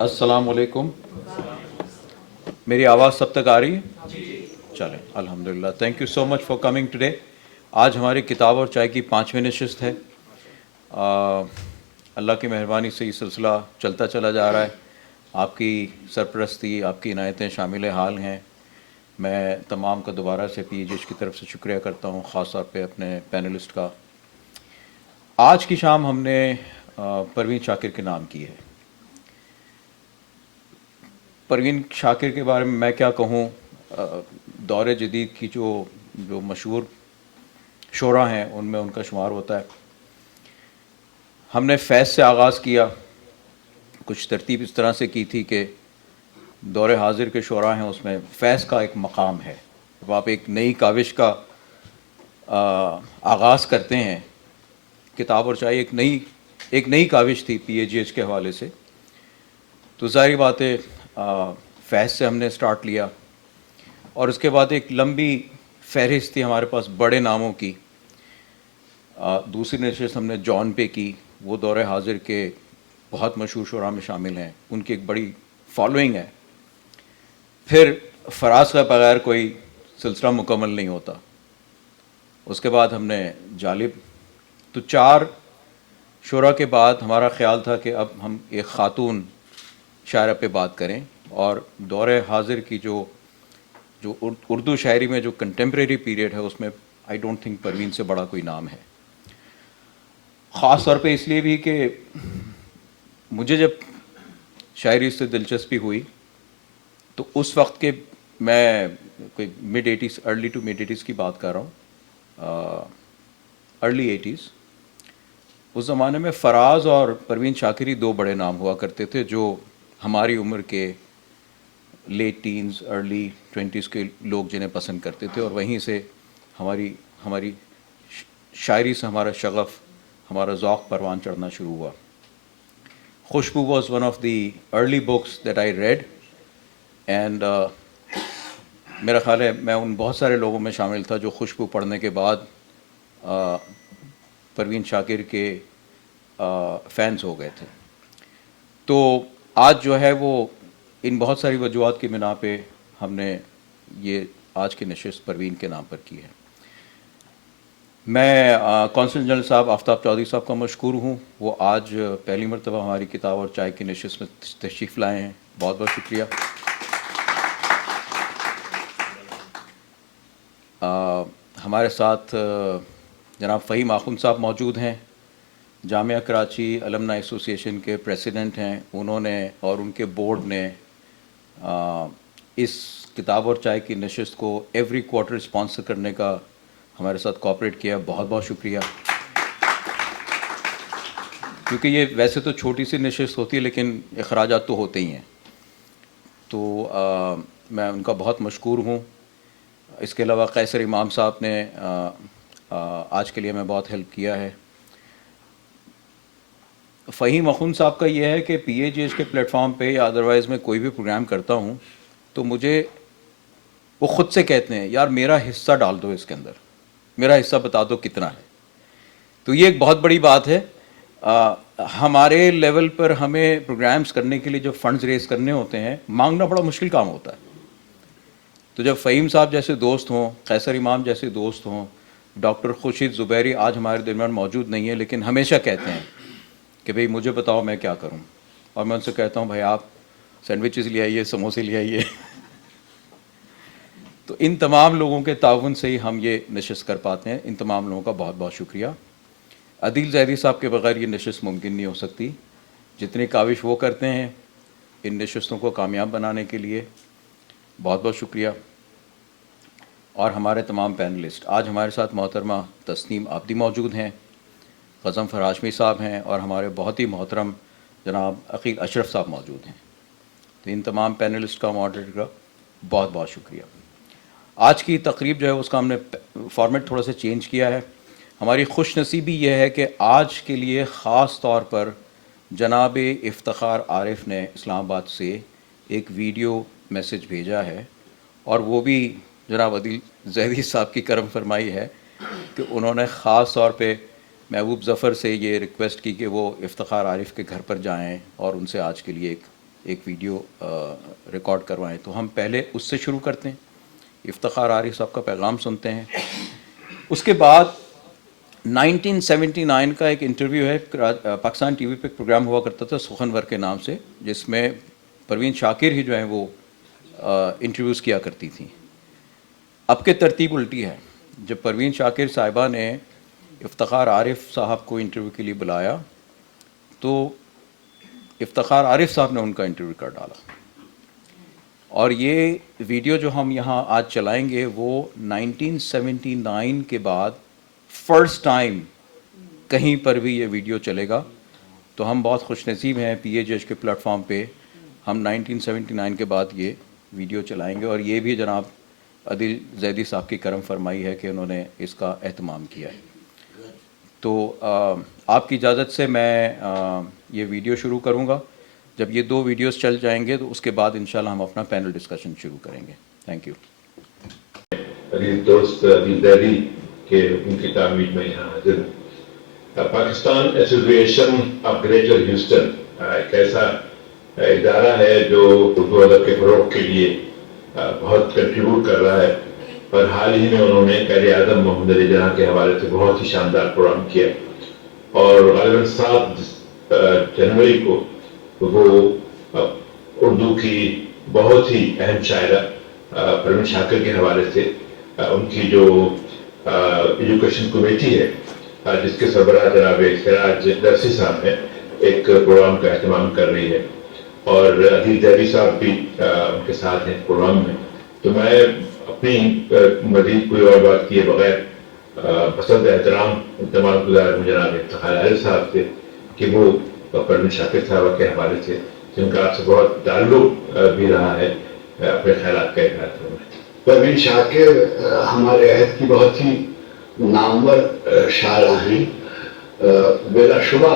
السلام علیکم. میری آواز سب تک آ رہی ہے؟ چلیں الحمدللہ. Thank you so much for coming today. آج ہماری کتاب اور چائے کی 5ویں نشست ہے. اللہ کی مہربانی سے یہ سلسلہ چلتا چلا جا رہا ہے. آپ کی سرپرستی، آپ کی عنایتیں شامل حال ہیں. میں تمام کا دوبارہ سے پی ایچ کی طرف سے شکریہ کرتا ہوں، خاص طور پہ اپنے پینلسٹ کا. آج کی شام ہم نے پروین شاکر کے نام کی ہے. پروین شاکر کے بارے میں کیا کہوں. دور جدید کی جو مشہور شعراء ہیں ان میں ان کا شمار ہوتا ہے. ہم نے فیض سے آغاز کیا. کچھ ترتیب اس طرح سے کی تھی کہ دور حاضر کے شعراء ہیں اس میں فیض کا ایک مقام ہے. جب آپ ایک نئی کاوش کا آغاز کرتے ہیں، کتاب اور چائے ایک نئی کاوش تھی پی ایچ کے حوالے سے، تو ظاہری بات ہے فیض سے ہم نے سٹارٹ لیا. اور اس کے بعد ایک لمبی فہرست تھی ہمارے پاس بڑے ناموں کی. دوسری نشست ہم نے جان پہ کی. وہ دور حاضر کے بہت مشہور شعراء میں شامل ہیں، ان کی ایک بڑی فالوئنگ ہے. پھر فراز کا بغیر کوئی سلسلہ مکمل نہیں ہوتا. اس کے بعد ہم نے جالب. تو 4 شعراء کے بعد ہمارا خیال تھا کہ اب ہم ایک خاتون شاعرہ پہ بات کریں. اور دور حاضر کی جو اردو شاعری میں جو کنٹمپریری پیریڈ ہے اس میں آئی ڈونٹ تھنک پروین سے بڑا کوئی نام ہے. خاص طور پہ اس لیے بھی کہ مجھے جب شاعری سے دلچسپی ہوئی تو اس وقت کے میں کوئی mid-80s ارلی ٹو mid-80s کی بات کر رہا ہوں، ارلی 80s. اس زمانے میں فراز اور پروین شاکری 2 بڑے نام ہوا کرتے تھے جو ہماری عمر کے لیٹ ٹینز ارلی 20s کے لوگ جنہیں پسند کرتے تھے. اور وہیں سے ہماری شاعری سے ہمارا شغف، ہمارا ذوق پروان چڑھنا شروع ہوا. خوشبو was one of the early books that I read. And میرا خیال ہے میں ان بہت سارے لوگوں میں شامل تھا جو خوشبو پڑھنے کے بعد پروین شاکر کے فینس ہو گئے تھے. تو آج جو ہے وہ ان بہت ساری وجوہات کی بنا پہ ہم نے یہ آج کی نشست پروین کے نام پر کی ہے. میں کونسل جنرل صاحب آفتاب چودھری صاحب کا مشکور ہوں. وہ آج پہلی مرتبہ ہماری کتاب اور چائے کی نشست میں تشریف لائے ہیں. بہت بہت شکریہ. ہمارے ساتھ جناب فہیم آخوند صاحب موجود ہیں، جامعہ کراچی المنا ایسوسی ایشن کے پریسیڈنٹ ہیں. انہوں نے اور ان کے بورڈ نے اس کتاب اور چائے کی نشست کو ایوری کوارٹر اسپانسر کرنے کا ہمارے ساتھ کوآپریٹ کیا. بہت بہت شکریہ. کیونکہ یہ ویسے تو چھوٹی سی نشست ہوتی ہے لیکن اخراجات تو ہوتے ہی ہیں، تو میں ان کا بہت مشکور ہوں. اس کے علاوہ قیصر امام صاحب نے آج کے لیے میں بہت ہیلپ کیا ہے. فہیم آخوند صاحب کا یہ ہے کہ پی اے جی ایس کے پلیٹ فارم پہ یا ادروائز میں کوئی بھی پروگرام کرتا ہوں تو مجھے وہ خود سے کہتے ہیں یار میرا حصہ ڈال دو اس کے اندر، میرا حصہ بتا دو کتنا ہے. تو یہ ایک بہت بڑی بات ہے. ہمارے لیول پر ہمیں پروگرامز کرنے کے لیے جو فنڈز ریز کرنے ہوتے ہیں مانگنا بڑا مشکل کام ہوتا ہے. تو جب فہیم صاحب جیسے دوست ہوں، قیصر امام جیسے دوست ہوں، ڈاکٹر خورشید زبیری آج ہمارے درمیان موجود نہیں ہے لیکن ہمیشہ کہتے ہیں کہ بھئی مجھے بتاؤ میں کیا کروں. اور میں ان سے کہتا ہوں بھائی آپ سینڈوچز لے آئیے، سموسے لے آئیے. تو ان تمام لوگوں کے تعاون سے ہی ہم یہ نشست کر پاتے ہیں. ان تمام لوگوں کا بہت بہت شکریہ. عدیل زیدی صاحب کے بغیر یہ نشست ممکن نہیں ہو سکتی. جتنی کاوش وہ کرتے ہیں ان نشستوں کو کامیاب بنانے کے لیے، بہت بہت شکریہ. اور ہمارے تمام پینلسٹ، آج ہمارے ساتھ محترمہ تسنیم عابدی موجود ہیں، غضنفر ہاشمی صاحب ہیں اور ہمارے بہت ہی محترم جناب عقیل اشرف صاحب موجود ہیں. تو ان تمام پینلسٹ کا، ماڈریٹر کا بہت بہت شکریہ. آج کی تقریب جو ہے اس کا ہم نے فارمیٹ تھوڑا سا چینج کیا ہے. ہماری خوش نصیبی یہ ہے کہ آج کے لیے خاص طور پر جناب افتخار عارف نے اسلام آباد سے ایک ویڈیو میسج بھیجا ہے، اور وہ بھی جناب عدیل زیدی صاحب کی کرم فرمائی ہے کہ انہوں نے خاص طور پہ محبوب ظفر سے یہ ریکویسٹ کی کہ وہ افتخار عارف کے گھر پر جائیں اور ان سے آج کے لیے ایک ایک ویڈیو ریکارڈ کروائیں. تو ہم پہلے اس سے شروع کرتے ہیں, افتخار عارف صاحب کا پیغام سنتے ہیں. اس کے بعد 1979 کا ایک انٹرویو ہے, پاکستان ٹی وی پہ ایک پروگرام ہوا کرتا تھا سخنور کے نام سے, جس میں پروین شاکر ہی جو ہیں وہ انٹرویوز کیا کرتی تھیں. اب کے ترتیب الٹی ہے. جب پروین شاکر صاحبہ نے افتخار عارف صاحب کو انٹرویو کے لیے بلایا تو افتخار عارف صاحب نے ان کا انٹرویو کر ڈالا. اور یہ ویڈیو جو ہم یہاں آج چلائیں گے وہ 1979 کے بعد فرسٹ ٹائم کہیں پر بھی یہ ویڈیو چلے گا. تو ہم بہت خوش نصیب ہیں پی اے جی ایچ کے پلیٹ فارم پہ ہم 1979 کے بعد یہ ویڈیو چلائیں گے. اور یہ بھی جناب عدیل زیدی صاحب کی کرم فرمائی ہے کہ انہوں نے اس کا اہتمام کیا ہے. تو آپ کی اجازت سے میں یہ ویڈیو شروع کروں گا. جب یہ 2 ویڈیوز چل جائیں گے تو اس کے بعد انشاءاللہ ہم اپنا پینل ڈسکشن شروع کریں گے. Thank you. عزیز دوست عدیل زیدی کے ان کی تعمیر میں یہاں حاضر ہوں. Pakistan association of greater Houston ایک ایسا ادارہ ہے جو اردو ادب کے فروغ کے لیے بہت کنٹریبیوٹ کر رہا ہے. اور حال ہی میں انہوں نے قائد اعظم محمد علی جناح کے حوالے سے بہت ہی شاندار پروگرام کیا. اور غالباً 7 جنوری کو وہ اردو کی بہت ہی اہم شاعرہ پروین شاکر کے حوالے سے ان کی جو ایجوکیشن کمیٹی ہے جس کے سربراہ جناب سراج درسی صاحب ہیں ایک پروگرام کا اہتمام کر رہی ہے. اور عدیل زیدی صاحب بھی ان کے ساتھ ہیں پروگرام میں. تو میں اپنی مزید کوئی اور بات کیے بغیر پسند احترام اعتماد گزار ہوں جناب افتخار عارف صاحب سے کہ وہ پروین شاکر صاحبہ کے حوالے سے جن کا آپ سے بہت تعلق بھی رہا ہے اپنے خیالات کا اظہار کریں. پروین شاکر ہمارے عہد کی بہت ہی نامور شاعرہ ہیں. بلا شبہ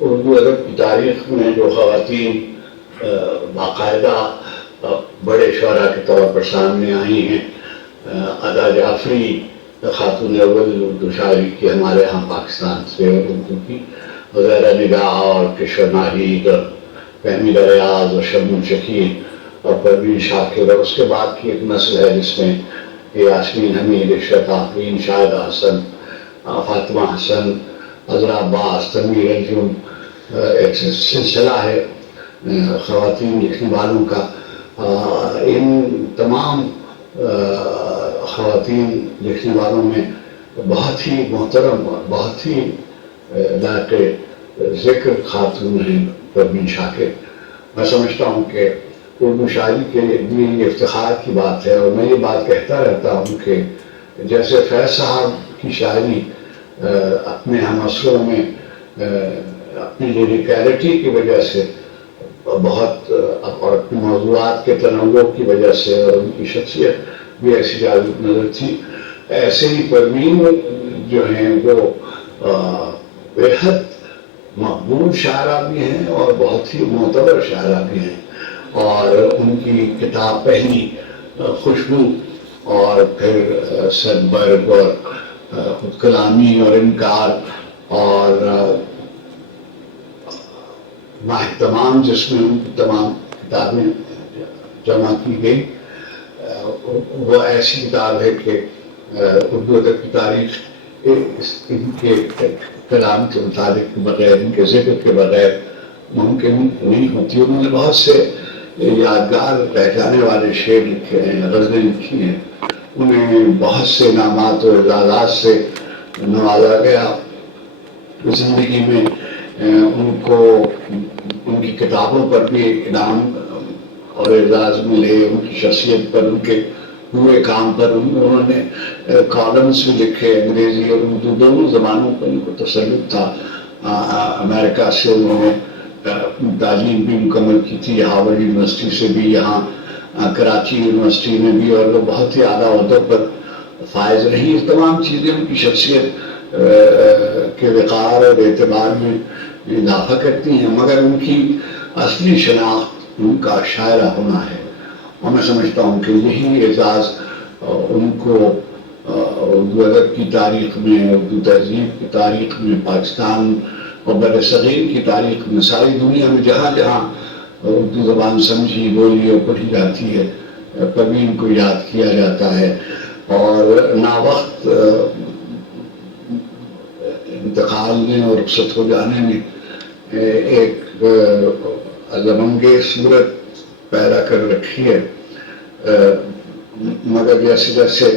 اردو ادب کی تاریخ میں جو خواتین باقاعدہ بڑے شعراء کے طور پر سامنے آئی ہیں, ادا جعفری خاتون اول اردو شاعری کی ہمارے ہاں پاکستان سے اردو کی, وغیرہ نگاہ اور کشور ناہید اور فہمیدہ ریاض اور شبنم شکیل اور پروین شاکر. اور اس کے بعد کی ایک نسل ہے جس میں یاسمین حمید, عشرت آفرین, شاہدہ حسن, فاطمہ حسن, عذرا عباس, تنویر انجم. ایک سلسلہ ہے خواتین لکھنے والوں کا. ان تمام خواتین لکھنے والوں میں بہت ہی محترم اور بہت ہی لائق ذکر خاتون ہیں پروین شاکر. میں سمجھتا ہوں کہ اردو شاعری کے لیے یہ افتخار کی بات ہے. اور میں یہ بات کہتا رہتا ہوں کہ جیسے فیض صاحب کی شاعری اپنے ہم اثروں میں اپنی لیریکیلٹی کی وجہ سے بہت اور اپنے موضوعات کے تنوع کی وجہ سے اور ان کی شخصیت بھی ایسی جالب نظر تھی, ایسے ہی پروین جو ہیں وہ بے حد مقبول شاعرہ بھی ہیں اور بہت ہی معتبر شاعرہ بھی ہیں. اور ان کی کتاب پہلی خوشبو اور پھر سدبرگ اور خود کلامی اور انکار اور ماہ تمام جس میں ان کی تمام کتابیں جمع کی گئی, وہ ایسی کتاب ہے کہ اردو ادب کی تاریخ ان کے کلام کے مطابق کے بغیر, ان کے ذکر کے بغیر ممکن نہیں ہوتی. انہوں نے بہت سے یادگار رہ جانے والے شعر لکھے ہیں, غزلیں لکھی ہیں. انہیں بہت سے انعامات اور اعزازات سے نوازا گیا. زندگی میں ان کو ان کی کتابوں پر بھی انعام اور اعزاز ملے, ان کی شخصیت پر, ان کے پورے کام پر. انہوں نے کالمز بھی لکھے, انگریزی اور اردو دونوں زبانوں پر ان کو تسلط تھا. امریکہ سے انہوں نے اپنی تعلیم بھی مکمل کی تھی, ہارورڈ یونیورسٹی سے بھی, یہاں کراچی یونیورسٹی میں بھی, اور وہ بہت ہی اعلیٰ عہدوں پر فائز رہی. یہ تمام چیزیں ان کی شخصیت کے وقار اور اعتبار میں اضافہ کرتی ہیں, مگر ان کی اصلی شناخت ان کا شاعرہ ہونا ہے. اور میں سمجھتا ہوں کہ یہی اعزاز ان کو اردو ادب کی تاریخ میں, اردو تہذیب کی تاریخ میں, پاکستان اور بر صغیر کی تاریخ میں, ساری دنیا میں جہاں جہاں اردو زبان سمجھی بولی اور پڑھی جاتی ہے، پروین کو یاد کیا جاتا ہے، اور ناوقت انتقال میں اور رخصت ہو جانے میں ایک غمانگیز صورت پیدا کر رکھی ہے، مگر جیسے جیسے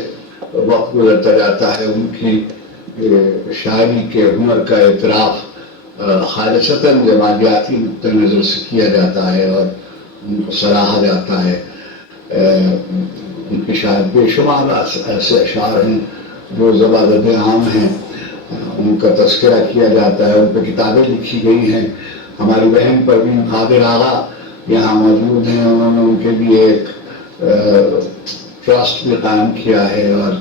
وقت گزرتا جاتا ہے ان کی شاعری کے ہنر کا اعتراف خالصتاً جمالیاتی نقطۂ نظر سے کیا جاتا ہے اور ان کو سراہا جاتا ہے۔ ان کی شاید بے شمار ایسے اشعار ہیں جو زبادت عام ہیں، ان کا تذکرہ کیا جاتا ہے، ان پہ کتابیں لکھی گئی ہیں۔ ہماری بہن پروین قادر آغا یہاں موجود ہیں، انہوں نے ان کے لیے ایک ٹرسٹ بھی قائم کیا ہے اور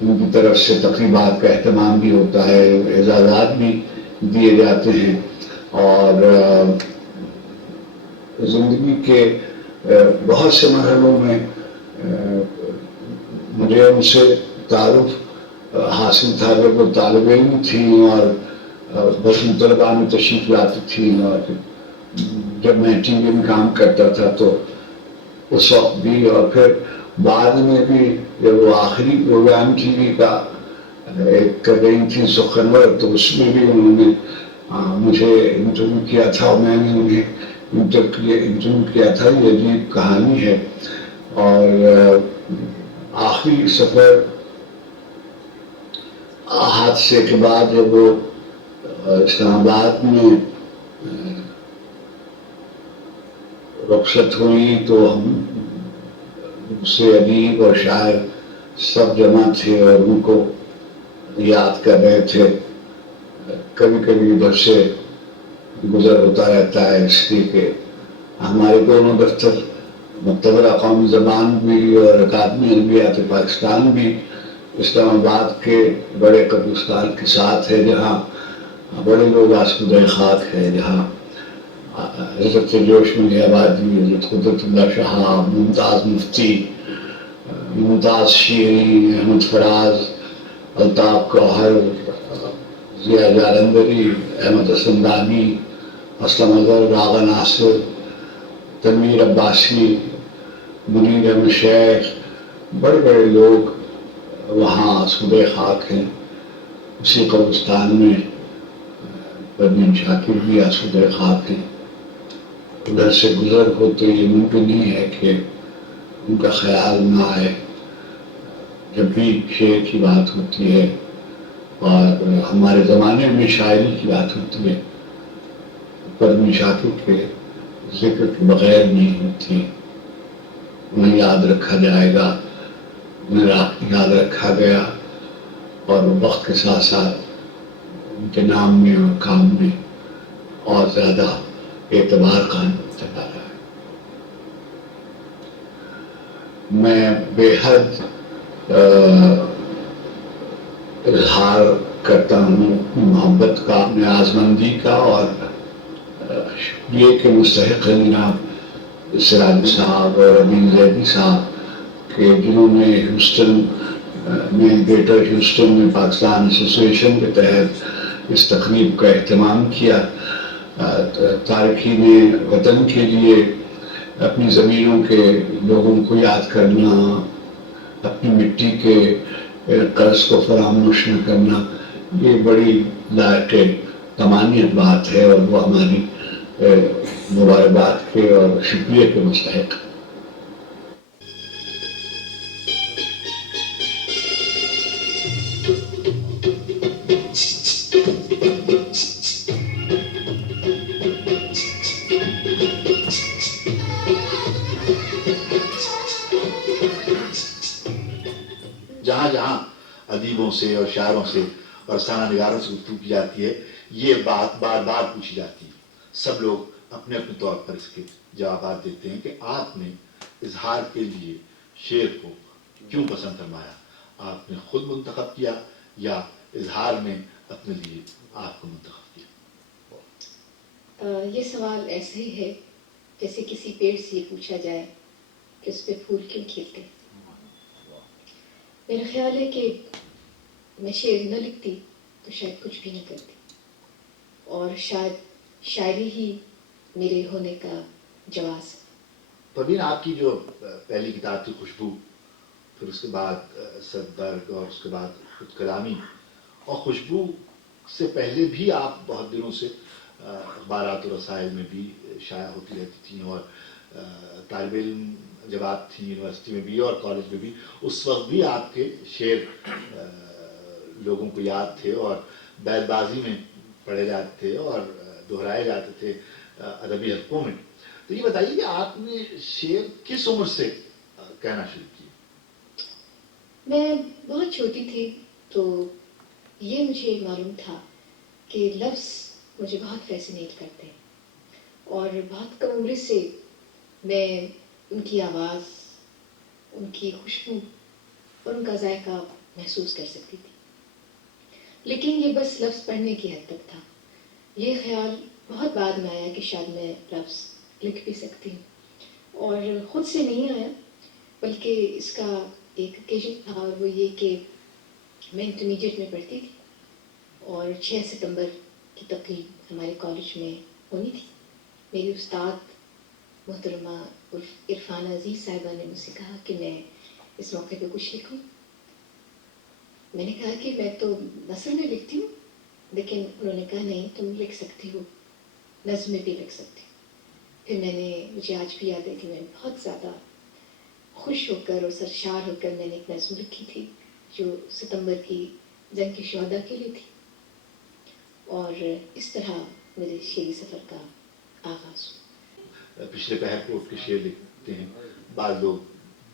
ان کی طرف سے تقریبات کا اہتمام بھی ہوتا ہے، اعزازات بھی دیے جاتے ہیں، اور زندگی کے بہت سے مرحلوں میں مجھے ان سے تعارف حاصل تھا جب وہ طالب علم تھیں اور بس طلباء میں تشریف لاتی تھیں، اور جب میں ٹی وی میں کام کرتا تھا تو اس وقت بھی، اور پھر بعد میں بھی جب وہ آخری پروگرام ٹی وی کا ایک کر رہی تھی سخنور، تو اس میں بھی انہوں نے مجھے انٹرویو کیا تھا اور میں نے انہیں انٹرویو کیا تھا۔ یہ عجیب کہانی ہے، اور آخری سفر حادثے کے بعد جب وہ اسلام آباد میں رخصت ہوئی تو ہم دوسرے ادیب اور شاعر سب جمع تھے اور ان کو یاد کر رہے تھے۔ کبھی کبھی ادھر سے گزر ہوتا رہتا ہے، اس لیے کہ ہمارے دونوں دفتر مقتدرہ قومی زبان بھی اور اکادمی ادبیات پاکستان بھی اسلام آباد کے بڑے قبرستان کے ساتھ ہے، جہاں بڑے لوگ آسودہ خاک ہے، جہاں حضرت جوش ملی آبادی، حضرت قدرت اللہ شہاب، ممتاز مفتی، ممتاز شیری، احمد فراز، الطاف گوہر، ضیاء جالندری، احمد حسن دانی، اسلم اظہر، راغا ناصر، تنویر عباسی، منیر احمد شیخ، بڑے بڑے لوگ وہاں آسودہ خاک ہیں۔ اسی قبرستان میں پروین شاکر بھی آسودہ خاک ہیں۔ ادھر سے گزر ہو تو یہ ممکن نہیں ہے کہ ان کا خیال نہ آئے۔ جب بھی شعر کی بات ہوتی ہے اور ہمارے زمانے میں شاعری کی بات ہوتی ہے، پروین شاکر کے ذکر کے بغیر نہیں ہوتی۔ انہیں یاد رکھا جائے گا، انہیں یاد رکھا گیا، اور وقت کے ساتھ ساتھ ان کے نام میں اور کام میں اور زیادہ اعتبار قائم ہوتا جا رہا ہے۔ میں بے حد اظہار کرتا ہوں محبت کا، اپنے آزمندی کا، اور شکریہ کے مستحق ہیں جناب سراج صاحب اور عبید زیدی صاحب کہ جنہوں نے ہیوسٹن میں، گریٹر ہیوسٹن میں پاکستان ایسوسیشن کے تحت اس تقریب کا اہتمام کیا۔ تارکین وطن کے لیے اپنی زمینوں کے لوگوں کو یاد کرنا، اپنی مٹی کے قرض کو فراموش نہ کرنا، یہ بڑی لائق تمانیت بات ہے، اور وہ ہماری مبارکباد کے اور شکریہ کے مستحق۔ جہاں جہاں ادیبوں سے اور شاعروں سے اور افسانہ نگاروں سے گفتگو کی جاتی ہے، یہ بات بار بار پوچھی جاتی ہے۔ سب لوگ اپنے اپنے طور پر اس کے جوابات دیتے ہیں کہ آپ نے اظہار کے لیے شعر کو کیوں پسند فرمایا؟ آپ نے خود منتخب کیا یا اظہار نے اپنے لیے آپ کو منتخب کیا؟ یہ سوال ایسے ہی ہے جیسے کسی پیڑ سے یہ پوچھا جائے کہ اس پہ پھول کیوں کھلتے ہیں۔ میرا خیال ہے کہ میں شعر نہ لکھتی تو شاید کچھ بھی نہ کرتی، اور شاید شاعری ہی میرے ہونے کا جواز. پروین، آپ کی جو پہلی کتاب تھی خوشبو، پھر اس کے بعد صدبرگ، اور اس کے بعد خود کلامی، اور خوشبو سے پہلے بھی آپ بہت دنوں سے اخبارات اور رسائل میں بھی شائع ہوتی رہتی تھیں، اور طالب علم جب آپ تھیں یونیورسٹی میں بھی اور کالج میں بھی، اس وقت بھی آپ کے شعر لوگوں کو یاد تھے اور بیت بازی میں پڑھے جاتے تھے اور دہرائے جاتے تھے ادبی حلقوں میں. تو یہ بتائیے کہ آپ نے شعر کس عمر سے کہنا شروع کیا؟ میں بہت چھوٹی تھی تو یہ مجھے معلوم تھا کہ لفظ مجھے بہت فیسینیٹ کرتے ہیں، اور بہت کم عمر سے میں ان کی آواز، ان کی خوشبو اور ان کا ذائقہ محسوس کر سکتی تھی. لیکن یہ بس لفظ پڑھنے کی حد تک تھا. یہ خیال بہت بعد میں آیا کہ شاید میں لفظ لکھ بھی سکتی ہوں، اور خود سے نہیں آیا، بلکہ اس کا ایک اوکیزن تھا، اور وہ یہ کہ میں انٹرمیڈیٹ میں پڑھتی تھی اور 6 ستمبر کی تقریب ہمارے کالج میں ہونی تھی. میری استاد محترمہ عرفان عزیز صاحبہ نے مجھ سے کہا کہ میں اس موقع پہ کچھ لکھوں. میں نے کہا کہ میں تو نثر میں لکھتی ہوں، لیکن انہوں نے کہا نہیں، تم لکھ سکتی ہو، نظم میں بھی لکھ سکتی ہو. پھر مجھے آج بھی یاد ہے کہ میں بہت زیادہ خوش ہو کر اور سرشار ہو کر میں نے ایک نظم لکھی تھی جو ستمبر کی جنگ کے شہداء کے لیے تھی، اور اس طرح میرے شعری سفر کا آغاز ہوا. پچھلے پہر کو اٹھ کے شعر لکھتے ہیں بعض لوگ،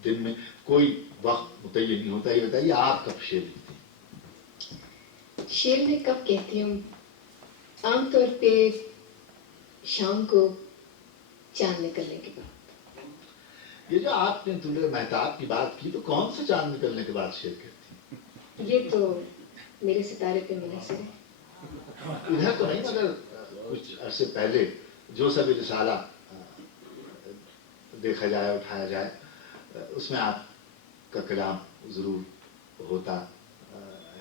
دن میں کوئی وقت متعین نہیں ہوتا. یہ بتائیے آپ کب شعر لکھتے ہیں؟ شعر میں کب کہتی ہوں؟ عام طور پہ شام کو چاند نکلنے کے بعد. یہ جو آپ نے طلوع مہتاب کی بات کی، تو کون سے چاند نکلنے کے بعد شعر کرتی ہیں؟ یہ تو میرے ستارے پہ منحصر ہے. ادھر تو نہیں، مگر کچھ عرصے پہلے جو سب رسالہ دیکھا جائے، اٹھایا جائے، اس میں آپ کا کلام ضرور ہوتا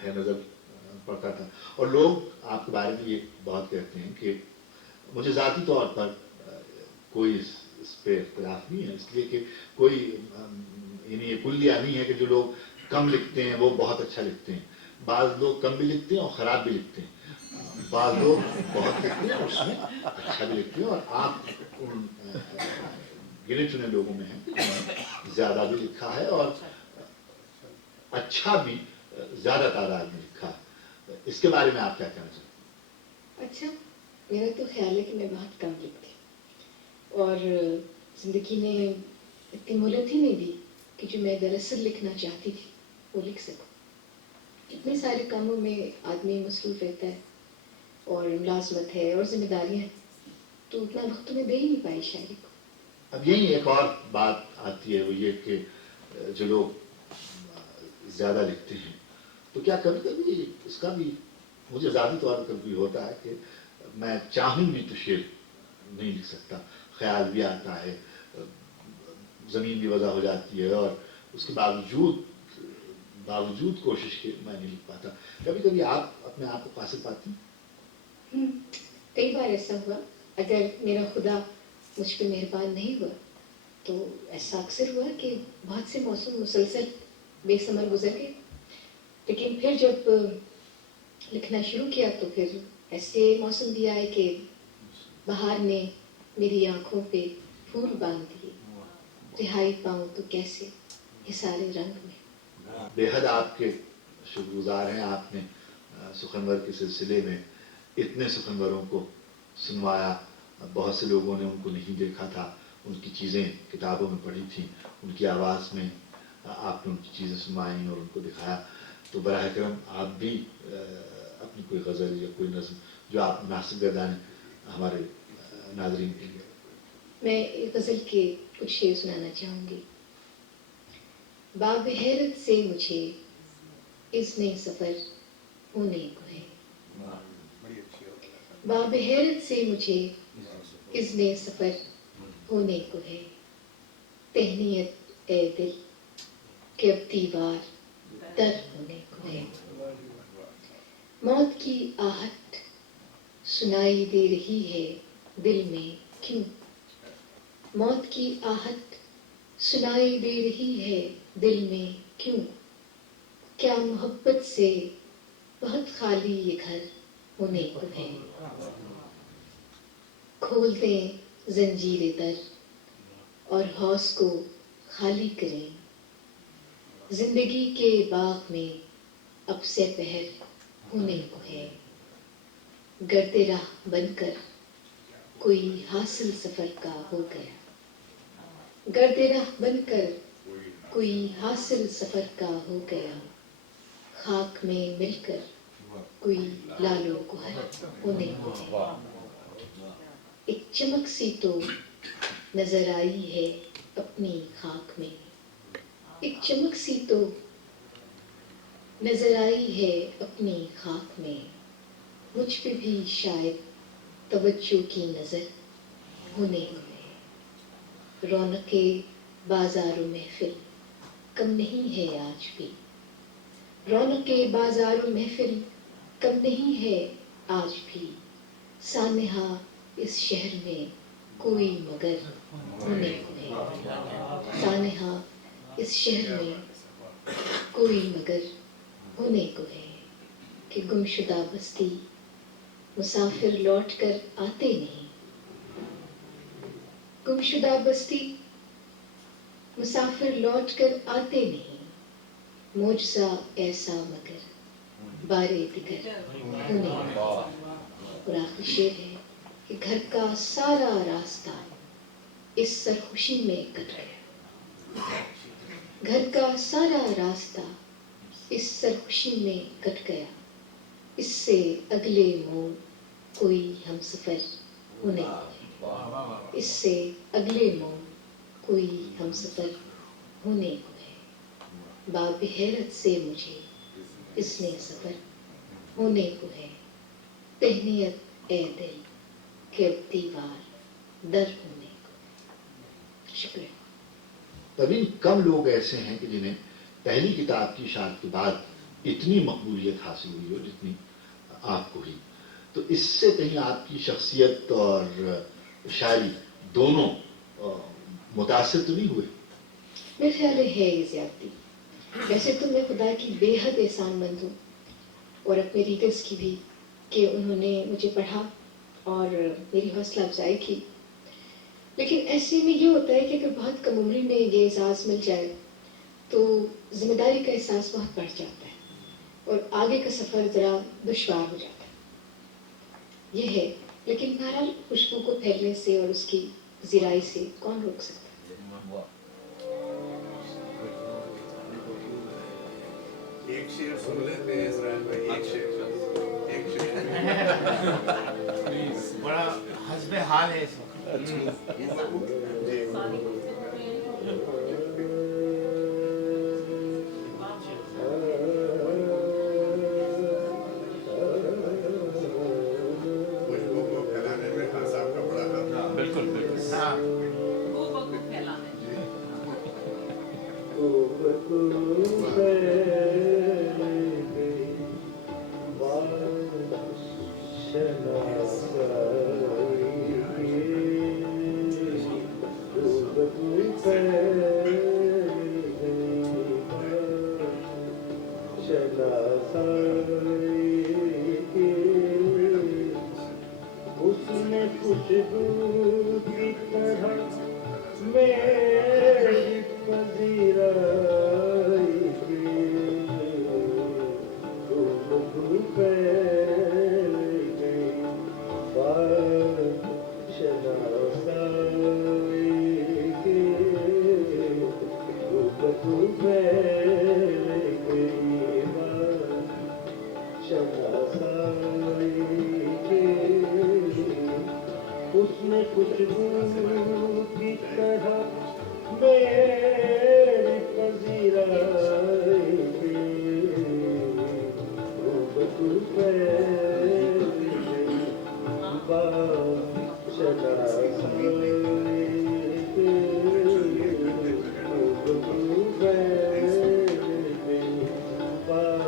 ہے، نظر پڑتا تھا. اور لوگ آپ کے بارے میں یہ بہت کہتے ہیں کہ مجھے ذاتی طور پر کوئی اس پہ اختلاف نہیں ہے، اس لیے کہ کوئی یعنی یہ کلیہ نہیں ہے کہ جو لوگ کم لکھتے ہیں وہ بہت اچھا لکھتے ہیں. بعض لوگ کم بھی لکھتے ہیں اور خراب بھی لکھتے ہیں، بعض لوگ بہت لکھتے ہیں اور اس میں اچھا بھی لکھتے ہیں، اور آپ ان گنے چنے لوگوں میں ہیں جنہوں نے زیادہ بھی لکھا ہے اور اچھا بھی زیادہ تعداد میں لکھا ہے. اس کے بارے میں آپ کیا کہنا چاہتے ہیں؟ اچھا، میرا تو خیال ہے کہ میں بہت کم لکھتی ہوں، اور زندگی نے اتنی مہلت ہی نہیں دی کہ جو میں دراصل لکھنا چاہتی تھی وہ لکھ سکوں. اتنے سارے کاموں میں آدمی مصروف رہتا ہے، اور ملازمت ہے اور ذمہ داریاں ہیں، تو اتنا وقت میں دے ہی نہیں پائی شاعری کو. اب یہی ایک اور بات آتی ہے، وہ یہ کہ جو لوگ زیادہ لکھتے ہیں تو کیا کبھی کبھی اس کا بھی مجھے ذاتی طور پر کبھی ہوتا ہے کہ میں چاہوں بھی تو شعر نہیں لکھ سکتا، خیال بھی آتا ہے، زمین بھی وضع ہو جاتی ہے، اور اس کے باوجود کوشش کے میں نہیں لکھ پاتا. کبھی کبھی آپ اپنے آپ کو قاصر پاتی ہیں؟ کئی بار ایسا ہوا. اگر میرا خدا مجھ پہ مہربان نہیں ہوا تو ایسا اکثر ہوا کہ بہت سے موسم مسلسل بے ثمر گزر گئے. لیکن پھر جب لکھنا شروع کیا تو پھر ایسے موسم بھی آئے کہ بہار نے میری آنکھوں پہ پھول باندھ دیے، رہائی پاؤں تو کیسے حصار رنگ میں. بے حد آپ کے شکر گزار ہیں. آپ نے سخنور کے سلسلے میں اتنے سخنوروں کو سنوایا، بہت سے لوگوں نے ان کو نہیں دیکھا تھا، ان کی چیزیں کتابوں میں پڑھی تھیں، ان کی آواز میں آپ نے ان کی چیزیں سنوائیں اور ان کو دکھایا. تو براہ کرم آپ بھی اپنی کوئی غزل یا کوئی نظم جو آپ مناسب گردانیں ہمارے ناظرین کے لیے. میں غزل کے کچھ شعر سنانا چاہوں گی. باب حیرت سے مجھے اذن سفر ہونے کو ہے، باب حیرت سے مجھے اذن سفر ہونے کو ہے. تہنیت اے دل کہ اب دیوار در ہونے کو ہے. موت کی آہٹ سنائی دے رہی ہے دل میں کیوں، موت کی آہٹ سنائی دے رہی ہے دل میں کیوں؟ کیا محبت سے بہت خالی یہ گھر ہونے کو ہے؟ کھول دیں زنجیر در اور حوض کو خالی کریں، زندگی کے باغ میں اب سے پہر ہونے کو ہے۔ گرد راہ بن کر کوئی حاصل سفر کا ہو گیا، گرد راہ بن کر کوئی حاصل سفر کا ہو گیا، خاک میں مل کر کوئی لال و گوہر ہونے کو ہے۔ ایک چمک سی تو نظر آئی ہے اپنی خاک میں، ایک چمک سی تو نظر آئی ہے اپنی خاک میں، مجھ پہ بھی شاید توجہ کی نظر ہونے کو ہے۔ رونق بازار و محفل کم نہیں ہے آج بھی، رونق بازار و محفل کم نہیں ہے آج بھی، سانحہ اس شہر میں کوئی مگر ہونے کو ہے، سانحہ اس شہر میں کوئی مگر ہونے کو ہے۔ کہ گمشدہ بستی مسافر لوٹ کر آتے نہیں، گمشدہ بستی مسافر لوٹ کر آتے نہیں، معجزہ ایسا مگر بارے دیگر ہونے کو ہے۔ اور آخری شعر ہے کہ گھر کا سارا راستہ اس سرخوشی میں کٹ گیا، گھر کا سارا راستہ اس سرخوشی میں کٹ گیا، اس سے اگلے موڑ کوئی ہم سفر ہونے کو ہے، اس سے اگلے موڑ کوئی ہم سفر ہونے کو ہے۔ باب حیرت سے مجھے اس نے سفر ہونے کو ہے، تہنیت اے دل کہ اب دیوار در ہونے کو۔ شکریہ۔ تبھی کم لوگ ایسے ہیں کہ جنہیں پہلی کتاب کی اشاعت کے بعد اتنی مقبولیت حاصل ہوئی ہو جتنی آپ کو ہوئی، تو اس سے کہیں آپ کی شخصیت اور شاعری دونوں متاثر تو نہیں ہوئے؟ میرے خیال ہے یہ زیادتی، ویسے تو میں خدا کی بے حد احسان مند ہوں اور اپنے ریڈرز کی بھی، کہ انہوں نے مجھے پڑھا اور میری حوصلہ افزائی کی، لیکن ایسے میں یہ ہوتا ہے کہ اگر بہت کم عمری میں یہ اعزاز مل جائے تو ذمہ داری کا احساس بہت بڑھ جاتا ہے اور آگے کا سفر ذرا دشوار ہو جاتا ہے، یہ ہے۔ لیکن بہرحال خوشبو کو پھیلنے سے اور اس کی زیرائی سے کون روک سکتا ہے؟ ایک شعر سن لیتے ہیں اسرائیل بھائی، ایک شعر، ایک شعر بڑا حسب حال ہے اس وقت۔ خوشبو کو پھیلانے میں خان صاحب کا بڑا ہاتھ تھا۔ بالکل بالکل ہاں۔ خوشبو کی طرح میری پذیرائی خوشبو پھیل گئی بات شناسائی کی خوشبو پھیل گئی بات شناسائی کی اس نے خوشبو کی طرح میری پذیرائی خوشبو پھیل گئی بات شناسائی کی خوشبو پھیل گئی بات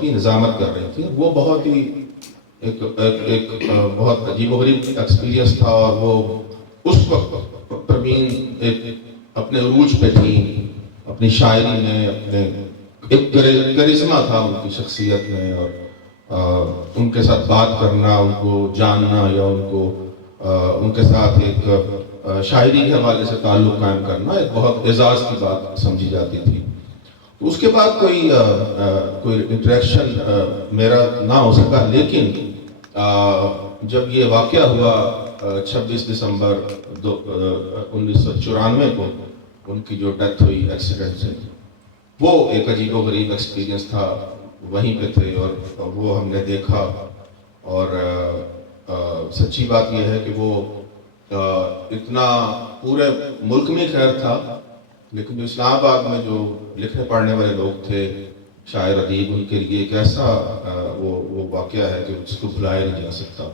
کی نظامت کر رہی تھی. وہ بہت ہی ایک بہت عجیب و غریب ایکسپیرینس تھا. اور وہ اس وقت پروین اپنے عروج پہ تھی, اپنی شاعری میں اپنے ایک کرزما تھا ان کی شخصیت میں, اور ان کے ساتھ بات کرنا, ان کو جاننا, یا ان کے ساتھ ایک شاعری کے حوالے سے تعلق قائم کرنا ایک بہت اعزاز کی بات سمجھی جاتی تھی. اس کے بعد کوئی انٹریکشن میرا نہ ہو سکا. لیکن جب یہ واقعہ ہوا 26 دسمبر 1994 کو, ان کی جو ڈیتھ ہوئی ایکسیڈنٹ سے, وہ ایک عجیب و غریب ایکسپیرینس تھا. وہیں پہ تھے اور وہ ہم نے دیکھا. اور سچی بات یہ ہے کہ وہ اتنا پورے ملک میں خیر تھا, لیکن جو اسلام آباد میں جو لکھنے پڑھنے والے لوگ تھے, شاعر ادیب, ان کے لیے ایک ایسا وہ واقعہ ہے کہ اس کو بھلایا نہیں جا سکتا.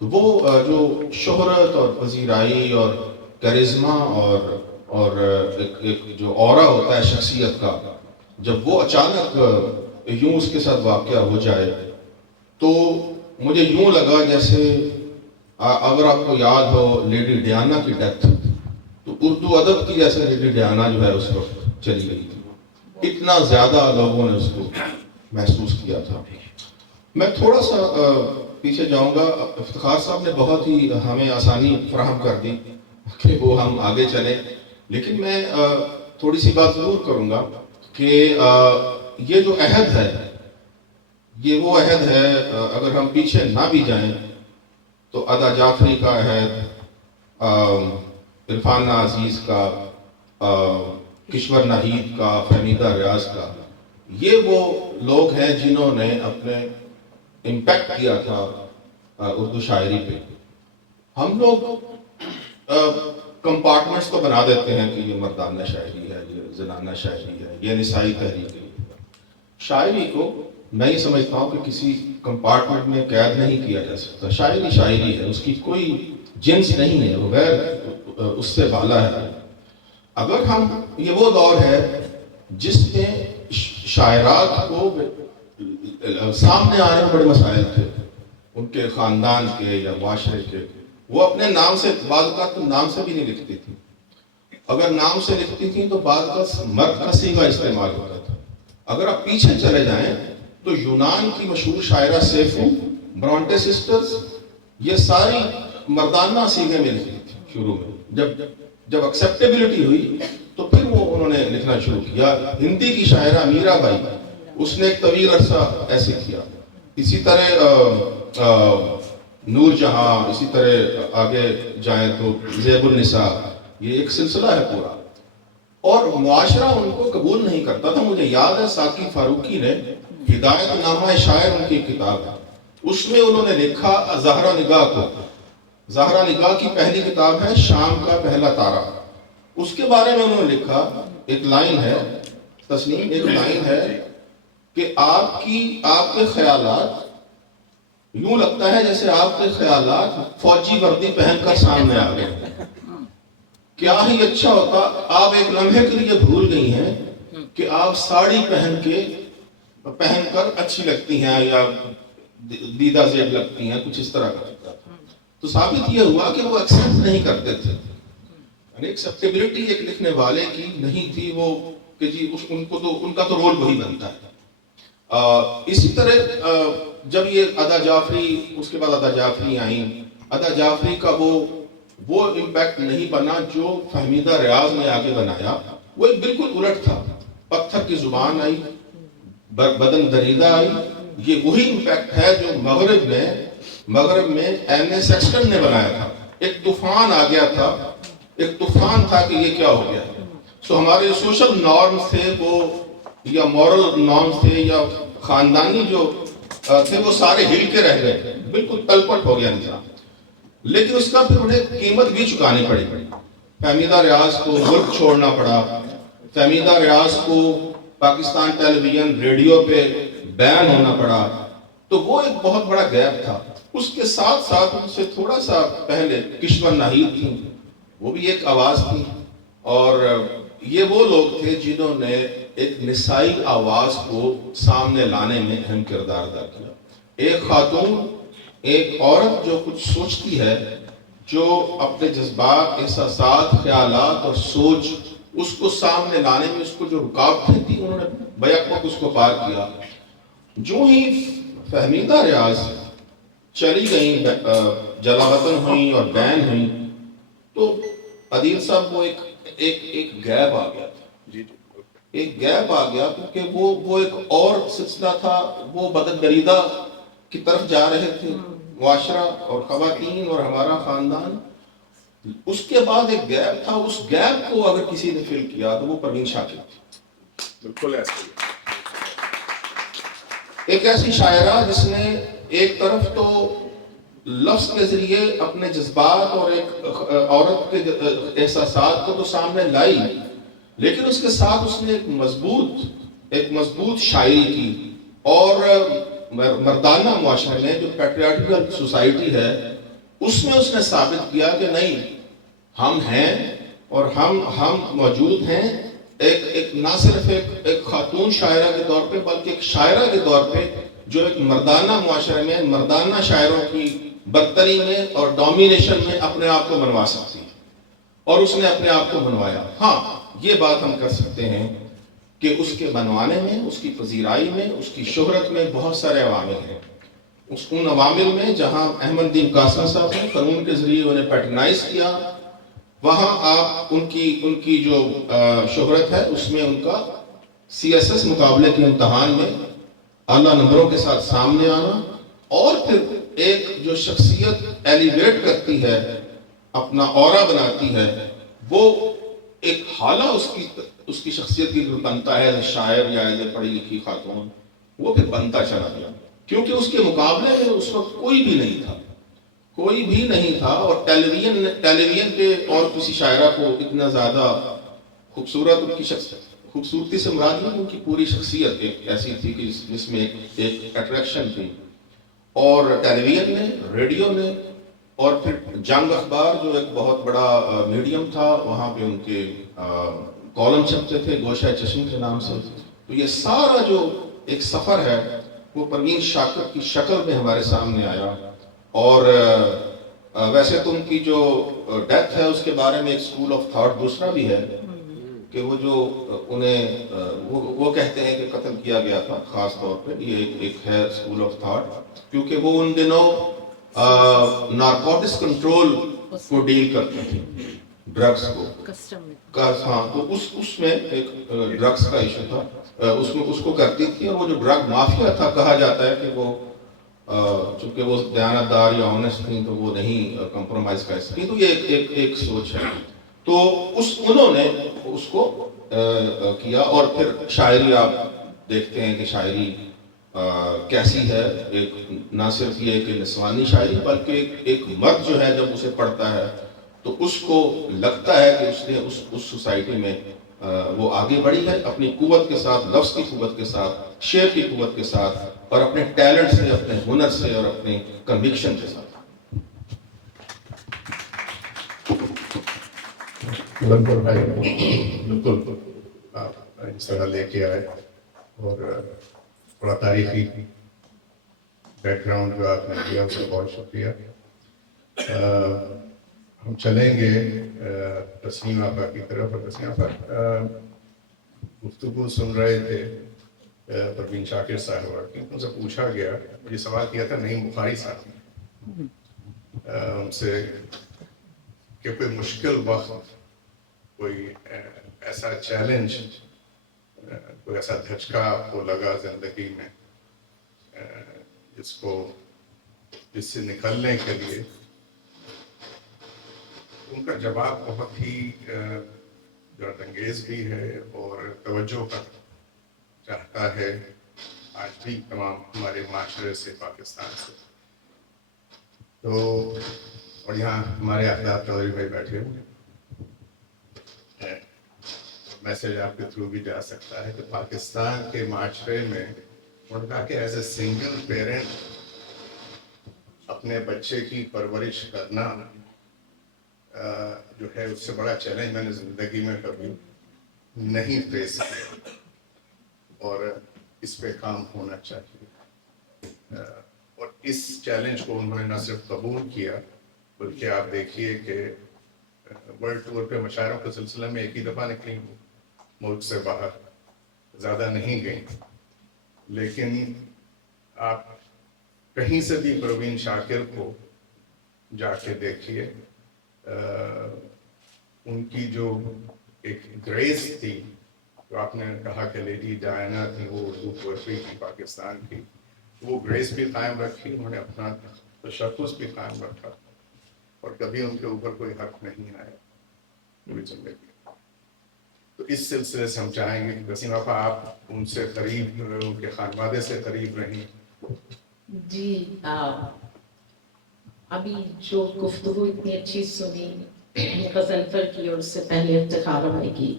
تو وہ جو شہرت اور پذیرائی اور کرزما اور ایک جو اورا ہوتا ہے شخصیت کا, جب وہ اچانک یوں اس کے ساتھ واقعہ ہو جائے, تو مجھے یوں لگا جیسے اگر آپ کو یاد ہو لیڈی ڈیانا کی ڈیتھ, تو اردو ادب کی جیسے لیڈی ڈیانا جو ہے اس وقت چلی گئی تھی. اتنا زیادہ لوگوں نے اس کو محسوس کیا تھا. میں تھوڑا سا پیچھے جاؤں گا. افتخار صاحب نے بہت ہی ہمیں آسانی فراہم کر دی کہ وہ ہم آگے چلیں, لیکن میں تھوڑی سی بات ضرور کروں گا کہ یہ جو عہد ہے, یہ وہ عہد ہے, اگر ہم پیچھے نہ بھی جائیں تو ادا جعفری کا عہد, عرفان عزیز کا, کشور ناہید کا, فہمیدہ ریاض کا, یہ وہ لوگ ہیں جنہوں نے اپنے امپیکٹ کیا تھا اردو شاعری پہ. ہم لوگ کمپارٹمنٹس تو بنا دیتے ہیں کہ یہ مردانہ شاعری ہے, یہ زنانہ شاعری ہے, یہ نسائی تحریک ہے. شاعری کو میں یہ سمجھتا ہوں کہ کسی کمپارٹمنٹ میں قید نہیں کیا جا سکتا. شاعری شاعری ہے, اس کی کوئی جنس نہیں ہے, وہ غیر اس سے بالا ہے. اگر ہم, یہ وہ دور ہے جس میں شاعرات کو سامنے آنے میں بڑے مسائل تھے, ان کے خاندان کے یا معاشرے کے. وہ اپنے نام سے, بعض اوقات تو نام سے بھی نہیں لکھتی تھی. اگر نام سے لکھتی تھی تو بعض اوقات مرد کا صیغہ استعمال ہوتا تھا. اگر آپ پیچھے چلے جائیں تو یونان کی مشہور شاعرہ سیفو, برونٹے سسٹرز, یہ ساری مردانہ صیغے میں لکھتی تھی شروع میں. جب ایکسیپٹیبلٹی ہوئی تو پھر وہ انہوں نے لکھنا شروع کیا. ہندی کی شاعرہ میرا بائی, اس نے ایک طویل عرصہ ایسے کیا. اسی طرح نور جہاں, اسی طرح آگے جائیں تو زیب النساء, یہ ایک سلسلہ ہے پورا. اور معاشرہ ان کو قبول نہیں کرتا تھا. مجھے یاد ہے ساقی فاروقی نے ہدایت نامہ شاعر, ان کی کتاب ہے, اس میں انہوں نے لکھا زہرا نگاہ کو. زہرا نگاہ کی پہلی کتاب ہے شام کا پہلا تارا. اس کے بارے میں انہوں نے لکھا, ایک لائن ہے تسنیم, ایک لائن ہے کہ آپ کے خیالات یوں لگتا ہے جیسے آپ کے خیالات فوجی وردی پہن کر سامنے آ گئے. کیا ہی اچھا ہوتا, آپ ایک لمحے کے لیے بھول گئی ہیں کہ آپ ساڑی پہن کر اچھی لگتی ہیں یا دیدہ زیب لگتی ہیں, کچھ اس طرح کا. تو ثابت یہ ہوا کہ وہ ایکسپٹ نہیں کرتے تھے. یعنی ایکسپٹیبلٹی ایک لکھنے والے کی نہیں تھی وہ کہ جی ان کا تو رول وہی بنتا ہے. اسی طرح جب یہ ادا جعفری, اس کے بعد ادا جعفری آئیں, ادا جعفری کا وہ امپیکٹ نہیں بنا جو فہمیدہ ریاض نے آگے بنایا. وہ ایک بالکل الٹ تھا. پتھر کی زبان آئی, بدن دریدہ آئی. یہ وہی امپیکٹ ہے جو مغرب میں این اے سیکسٹن نے بنایا تھا. ایک طوفان آ گیا تھا, ایک طوفان تھا کہ یہ کیا ہو گیا. سو ہمارے سوشل نارمز تھے وہ, یا مورل نارمز تھے, یا خاندانی جو تھے, وہ سارے ہل کے رہ گئے, بالکل تلپٹ ہو گیا نظام. لیکن اس کا پھر انہیں قیمت بھی چکانی پڑی. فہمیدہ ریاض کو ملک چھوڑنا پڑا. فہمیدہ ریاض کو پاکستان ٹیلی ویژن ریڈیو پہ بین ہونا پڑا. تو وہ ایک بہت بڑا گیپ تھا. اس کے ساتھ ساتھ ان سے تھوڑا سا پہلے کشور ناہید تھی, وہ بھی ایک آواز تھی. اور یہ وہ لوگ تھے جنہوں نے ایک نسائی آواز کو سامنے لانے میں اہم کردار ادا کیا. ایک خاتون، ایک عورت جو کچھ سوچتی ہے، جو اپنے جذبات، احساسات، خیالات اور سوچ اس کو سامنے لانے میں اس کو جو رکاوٹیں تھی انہوں نے بیک وقت اس کو پار کیا. جو ہی فہمیدہ ریاض چلی گئیں، جلا وطن ہوئیں اور بین ہوئیں، تو عدیل صاحب وہ ایک گیپ آ گیا تھا. ایک گیپ آ گیا کیونکہ وہ ایک اور سلسلہ تھا. وہ بدنگریدہ کی طرف جا رہے تھے معاشرہ اور خواتین اور ہمارا خاندان. اس کے بعد ایک گیپ تھا. اس گیپ کو اگر کسی نے فل کیا تو وہ پروین شاکر تھی. بالکل ایسا ایک ایسی شاعرہ جس نے ایک طرف تو لفظ کے ذریعے اپنے جذبات اور ایک عورت کے احساسات کو تو سامنے لائی، لیکن اس کے ساتھ اس نے ایک مضبوط شاعری کی. اور مردانہ معاشرے میں جو پیٹریارٹیکل سوسائٹی ہے اس میں اس نے ثابت کیا کہ نہیں، ہم ہیں اور ہم موجود ہیں. ایک نہ صرف ایک خاتون شاعرہ کے طور پہ بلکہ ایک شاعرہ کے طور پہ جو ایک مردانہ معاشرے میں مردانہ شاعروں کی برتری میں اور ڈومینیشن میں اپنے آپ کو منوا سکتی ہے، اور اس نے اپنے آپ کو منوایا. ہاں، یہ بات ہم کر سکتے ہیں کہ اس کے بنوانے میں، اس کی پذیرائی میں، اس کی شہرت میں بہت سارے عوامل ہیں. ان عوامل میں جہاں احمد الدین قاسم صاحب نے قانون کے ذریعے انہیں پیٹرنائز کیا، وہاں آپ ان کی جو شہرت ہے اس میں ان کا CSS مقابلے کے امتحان میں اعلیٰ نمبروں کے ساتھ سامنے آنا، اور پھر ایک جو شخصیت ایلیویٹ کرتی ہے، اپنا اورا بناتی ہے، وہ ایک حالہ اس کی شخصیت کی بنتا ہے ایز شاعر یا ایز پڑھی لکھی خاتون، وہ پھر بنتا چلا گیا. کیونکہ اس کے مقابلے میں اس وقت کوئی بھی نہیں تھا. اور ٹیلی ویژن پہ اور کسی شاعرہ کو اتنا زیادہ خوبصورت، ان کی خوبصورتی سے مراد نہیں، ان کی پوری شخصیت ایک ایسی تھی کہ جس میں ایک اٹریکشن تھی. اور ٹیلی ویژن نے، ریڈیو نے، اور پھر جنگ اخبار جو ایک بہت بڑا میڈیم تھا، وہاں پہ ان کے کالم چھپتے تھے گوشہ چشم کے نام سے. تو یہ سارا جو ایک سفر ہے وہ پروین شاکر کی شکل میں ہمارے سامنے آیا. اور ویسے تو ان کی جو ڈیتھ ہے اس کے بارے میں ایک اسکول آف تھاٹ دوسرا بھی ہے کہ وہ جو انہیں وہ کہتے ہیں کہ قتل کیا گیا تھا. خاص طور پہ یہ ایک ہے اسکول آف تھاٹ، کیونکہ وہ ان دنوں نارکوٹکس کنٹرول کو ڈیل کرتے تھے، ڈرگس کو. ہاں، تو اس میں ایک ڈرگس کا ایشو تھا، اس کو کرتی تھی. اور وہ جو ڈرگ مافیا تھا، کہا جاتا ہے کہ وہ چونکہ وہ دیانتدار یا آنیسٹ تھیں تو وہ نہیں کمپرومائز کر سکتی. تو یہ ایک سوچ ہے. تو انہوں نے اس کو کیا. اور پھر شاعری آپ دیکھتے ہیں کہ شاعری کیسی ہے. ایک نہ صرف یہ کہ نسوانی شاعری، بلکہ ایک مرد جو ہے جب اسے پڑھتا ہے تو اس کو لگتا ہے کہ اس نے اس سوسائٹی میں وہ آگے بڑھی ہے، اپنی قوت کے ساتھ، لفظ کی قوت کے ساتھ، شعر کی قوت کے ساتھ، اور اپنے ٹیلنٹ سے، اپنے ہنر سے، اور اپنے کنوکشن کے ساتھ. بالکل آپ اس طرح لے کے آئے، اور تھوڑا تاریخی بیک گراؤنڈ جو آپ نے دیا اس کا بہت شکریہ. ہم چلیں گے تسنیم آپا کی طرف. اور تسنیم آپا گفتگو سن رہے تھے پروین شاکر صاحب کی. ان سے پوچھا گیا، مجھے سوال کیا تھا نعیم بخاری صاحب نے ان سے کہ کوئی مشکل وقت، کوئی ایسا چیلنج، کوئی ایسا دھچکا آپ کو لگا زندگی میں جس سے نکلنے کے لیے. ان کا جواب بہت ہی حیرت انگیز بھی ہے اور توجہ کا چاہتا ہے آج بھی تمام ہمارے معاشرے سے، پاکستان سے. تو اور یہاں ہمارے احداف چودھری بھائی بیٹھے ہوئے، میسج آپ کے تھرو بھی جا سکتا ہے کہ پاکستان کے معاشرے میں انہوں نے کہا کہ ایز اے سنگل پیرنٹ اپنے بچے کی پرورش کرنا جو ہے اس سے بڑا چیلنج میں نے زندگی میں کبھی نہیں فیس کیا. اور اس پہ کام ہونا چاہیے. اور اس چیلنج کو انہوں نے نہ صرف قبول کیا بلکہ آپ دیکھیے کہ ورلڈ ٹور پہ مشاعروں کے سلسلے میں ایک ہی دفعہ نکلی ملک سے باہر, زیادہ نہیں گئیں. لیکن آپ کہیں سے بھی پروین شاکر کو جا کے دیکھیے, ان کی جو ایک گریس تھی, جو آپ نے کہا کہ لیڈی ڈائنا تھی, وہ اردو پوئٹری کی پاکستان کی, وہ گریس بھی قائم رکھی, انہوں نے اپنا تشخص بھی قائم رکھا, اور کبھی ان کے اوپر کوئی حق نہیں آیا پوری زندگی. تو اس سلسلے سے ہم چاہیں گے کہ وسیم آپا آپ ان سے قریب, ان کے خانوادے سے قریب رہیں. جی ابھی جو گفتگو اتنی اچھی سنی غضنفر کی اور اس سے پہلے افتخار بھائی کی,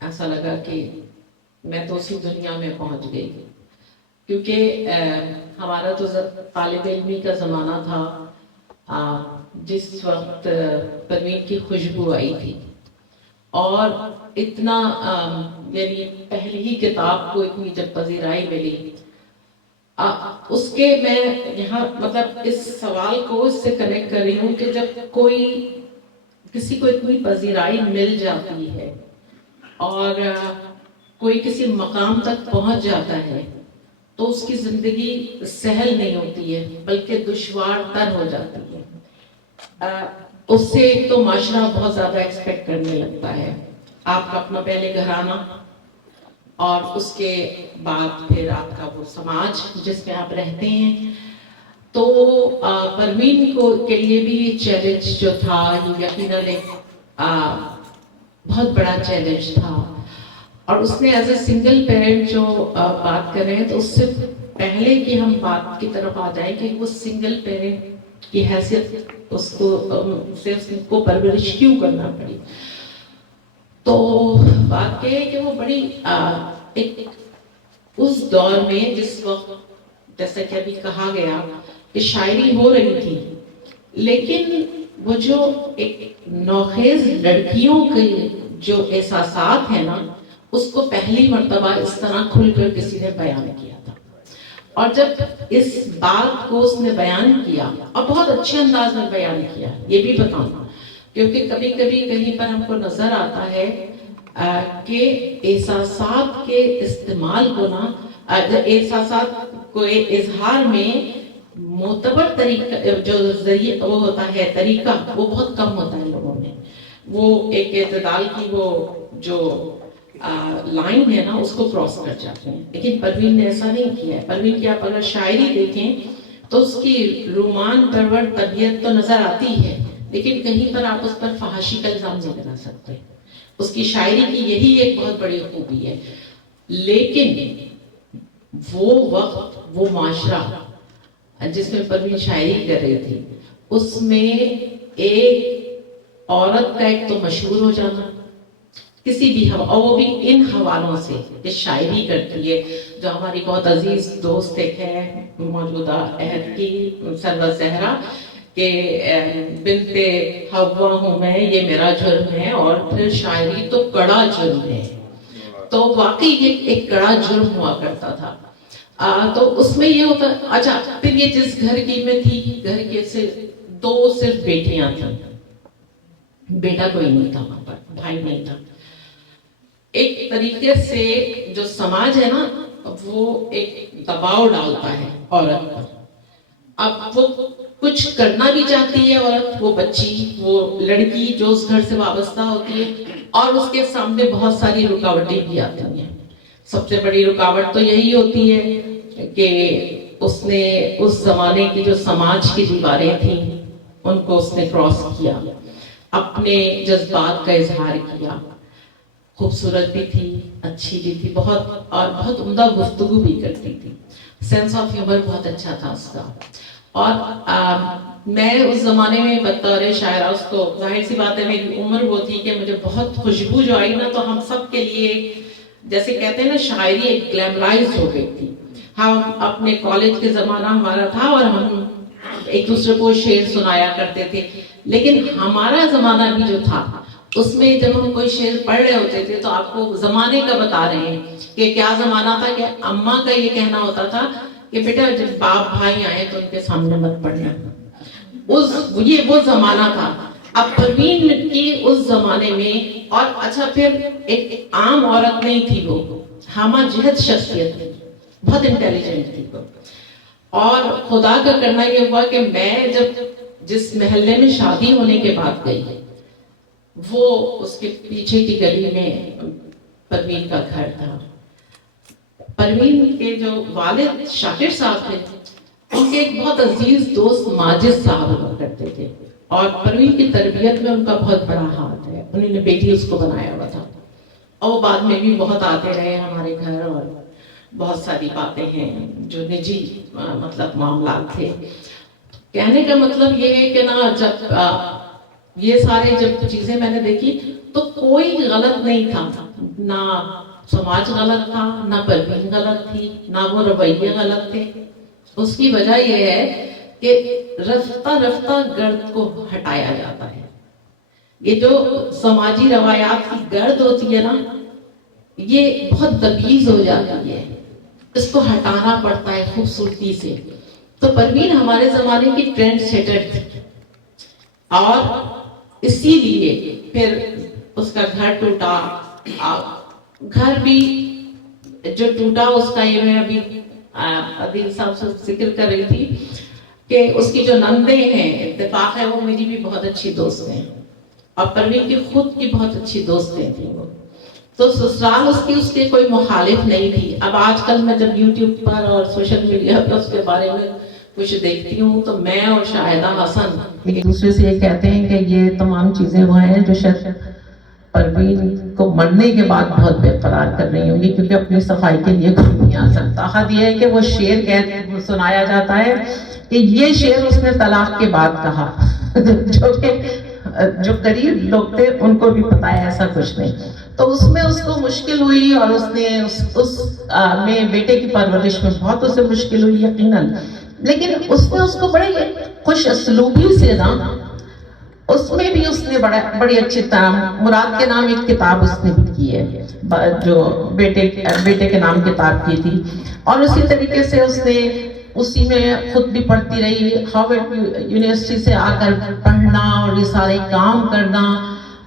ایسا لگا کہ میں تو اسی دنیا میں پہنچ گئی, کیونکہ ہمارا تو طالب علمی کا زمانہ تھا جس وقت پروین کی خوشبو آئی تھی, اور اتنا یعنی پہلی ہی کتاب کو اتنی جب پذیرائی ملی, اس کے میں یہاں مطلب اس سوال کو اس سے کنیکٹ کر رہی ہوں کہ جب کوئی کسی کو اتنی پذیرائی مل جاتی ہے اور کوئی کسی مقام تک پہنچ جاتا ہے تو اس کی زندگی سہل نہیں ہوتی ہے بلکہ دشوار تر ہو جاتی ہے. اس سے ایک تو معاشرہ بہت زیادہ ایکسپیکٹ کرنے لگتا ہے, آپ کا اپنا پہلے گھرانہ اور اس کے بعد پھر آپ کا وہ سماج جس میں آپ رہتے ہیں. تو پروین کو کے لیے بھی چیلنج جو تھا یقیناً ایک بہت بڑا چیلنج تھا, اور اس نے ایز اے سنگل پیرنٹ جو بات کر رہے ہیں تو اس سے پہلے کہ ہم بات کی طرف آ جائیں کہ وہ سنگل پیرنٹ کی حیثیت اس کو پرورش کیوں کرنا پڑی, تو بات یہ ہے کہ وہ بڑی ایک اس دور میں جس وقت جیسا کہ ابھی کہا گیا کہ شاعری ہو رہی تھی, لیکن وہ جو ایک نوخیز لڑکیوں کے جو احساسات ہیں نا, اس کو پہلی مرتبہ اس طرح کھل کر کسی نے بیان کیا تھا. اور جب اس بات کو اس نے بیان کیا اور بہت اچھے انداز میں بیان کیا, یہ بھی بتانا کیونکہ کبھی کبھی کہیں پر ہم کو نظر آتا ہے کہ احساسات کے استعمال کو نا, احساسات کو اظہار میں معتبر طریقہ جو ذریعہ وہ ہوتا ہے طریقہ وہ بہت کم ہوتا ہے لوگوں میں. وہ ایک اعتدال کی وہ جو لائن ہے نا اس کو کراس کر جاتے ہیں, لیکن پروین نے ایسا نہیں کیا ہے. پروین کی آپ اگر شاعری دیکھیں تو اس کی رومان پرور طبیعت تو نظر آتی ہے, لیکن کہیں پر آپ اس پر فحاشی کا الزام نہیں لگا سکتے. اس کی شاعری کی یہی ایک بہت بڑی خوبی ہے. لیکن وہ وقت وہ معاشرہ جس میں پروین شاعری کر رہی تھی, اس میں ایک عورت کا ایک تو مشہور ہو جانا کسی بھی اور وہ بھی ان حوالوں سے کہ شاعری کرتی ہے, جو ہماری بہت عزیز دوست ایک ہے موجودہ عہد کی سرور زہرا کہ بنت حوا ہوں میں, یہ میرا جرم ہے, اور پھر شاعری تو کڑا جرم ہے. تو واقعی یہ ایک کڑا جرم ہوا کرتا تھا. تو اس میں یہ ہوتا, اچھا پھر یہ جس گھر کی میں تھی, گھر کے سے دو صرف بیٹیاں تھیں, بیٹا کوئی نہیں تھا وہاں پر, بھائی نہیں تھا. ایک طریقے سے جو سماج ہے نا وہ ایک دباؤ ڈالتا ہے عورت پر. اب وہ کچھ کرنا بھی چاہتی ہے عورت, وہ بچی وہ لڑکی جو اس گھر سے وابستہ ہوتی ہے, اور اس کے سامنے بہت ساری رکاوٹیں بھی آتی ہیں. سب سے بڑی رکاوٹ تو یہی ہوتی ہے کہ اس نے اس زمانے کی جو سماج کی دیواریں تھیں ان کو اس نے کراس کیا, اپنے جذبات کا اظہار کیا. خوبصورت بھی تھی, اچھی بھی تھی, بہت اور بہت عمدہ گفتگو بھی کرتی تھی. سینس آف ہیومر بہت اچھا تھا اس کا. اور میں اس زمانے میں بطور شاعرہ اس کو, ظاہر سی بات ہے میری عمر وہ تھی کہ مجھے بہت خوشبو جو آئی نا, تو ہم سب کے لیے جیسے کہتے ہیں نا شاعری ایک گلیمرائز ہو گئی تھی. ہم اپنے کالج کے زمانہ ہمارا تھا اور ہم ایک دوسرے کو شعر سنایا کرتے تھے, لیکن ہمارا زمانہ بھی جو تھا اس میں جب ہم کوئی شعر پڑھ رہے ہوتے تھے تو آپ کو زمانے کا بتا رہے ہیں کہ کیا زمانہ تھا، کہ اماں کا یہ کہنا ہوتا تھا کہ بیٹا جب باپ بھائی آئے تو ان کے سامنے مت پڑھنا، یہ وہ زمانہ تھا۔ اب پروین کی اس زمانے میں، اور اچھا پھر ایک عام عورت نہیں تھی، وہ ہمہ جہت شخصیت تھی، بہت انٹیلیجنٹ تھی وہ، اور خدا کا کرنا یہ ہوا کہ میں جب جس محلے میں شادی ہونے کے بعد گئی، وہ اس کے پیچھے کی گلی میں پروین کا گھر تھا۔ پروین کے جو والد شاکر صاحب تھے، ان کے ایک بہت عزیز دوست ماجد صاحب ہوا کرتے تھے، اور پروین کی تربیت میں ان کا بہت بڑا ہاتھ ہے، انہوں نے بیٹی اس کو بنایا ہوا تھا، اور وہ بعد میں بھی بہت آتے رہے ہمارے گھر، اور بہت ساری باتیں ہیں جو نجی مطلب معاملات تھے۔ کہنے کا مطلب یہ ہے کہ نا، جب یہ سارے جب چیزیں میں نے دیکھی تو کوئی غلط نہیں تھا، نہ سماج غلط تھا، نہ پروین غلط تھی، نہ وہ رویے غلط تھے۔ اس کی وجہ یہ ہے کہ رفتہ رفتہ گرد کو ہٹایا جاتا ہے۔ یہ جو سماجی روایات کی گرد ہوتی ہے نا، یہ بہت دبیز ہو جاتی ہے، اس کو ہٹانا پڑتا ہے خوبصورتی سے۔ تو پروین ہمارے زمانے کی ٹرینڈ سیٹر تھی، اور اسی لیے پھر اس کا گھر ٹوٹا۔ گھر بھی جو ٹوٹا اس کا، یہ میں ابھی عدیل صاحب سے ذکر کر رہی تھی کہ اس کی جو نندیں ہیں، اتفاق ہے وہ میری بھی بہت اچھی دوست ہیں، اور پروین کی خود کی بہت اچھی دوستیں تھیں وہ، تو سسرال اس کے کوئی مخالف نہیں تھی۔ اب آج کل میں جب یوٹیوب پر اور سوشل میڈیا پر اس کے بارے میں کچھ دیکھتی ہوں تو میں اور شاہدہ حسن ایک دوسرے سے یہ کہتے ہیں کہ یہ تمام چیزیں وہ ہیں جو شاید پروین کو مرنے کے بعد بہت بے قرار کر رہی ہوں گی، کیونکہ اپنی صفائی کے لیے کوئی نہیں آ سکتا۔ حد یہ ہے کہ وہ شعر سنایا جاتا ہے کہ یہ شعر اس نے طلاق کے بعد کہا، جو قریب لوگ تھے ان کو بھی پتا ہے ایسا کچھ نہیں۔ تو اس میں اس کو مشکل ہوئی، اور اس نے اس میں بیٹے کی پرورش میں بہت اسے مشکل ہوئی یقیناً، لیکن اس نے اس کو بڑے خوش اسلوبی سے نا، اس میں بھی اس نے بڑی اچھی طرح مراد کے نام ایک کتاب اس نے بھی کی ہے، جو بیٹے کے نام کتاب کی تھی، اور اسی طریقے سے اس نے اسی میں خود بھی پڑھتی رہی، ہارورڈ یونیورسٹی سے آ کر پڑھنا اور یہ سارے کام کرنا،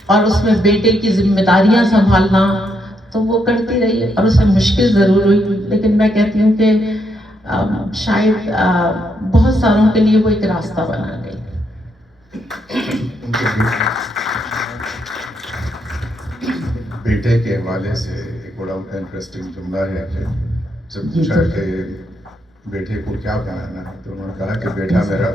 اور اس میں بیٹے کی ذمہ داریاں سنبھالنا، تو وہ کرتی رہی، اور اسے مشکل ضرور ہوئی، لیکن میں کہتی ہوں کہ شاید بہت ساروں کے لیے وہ ایک راستہ بنا گئی۔ بیٹے کے حوالے سے ایک بڑا انٹرسٹنگ جملہ ہے کہ جب پوچھا کہ بیٹے کو کیا بنانا ہے تو انہوں نے کہا کہ بیٹا میرا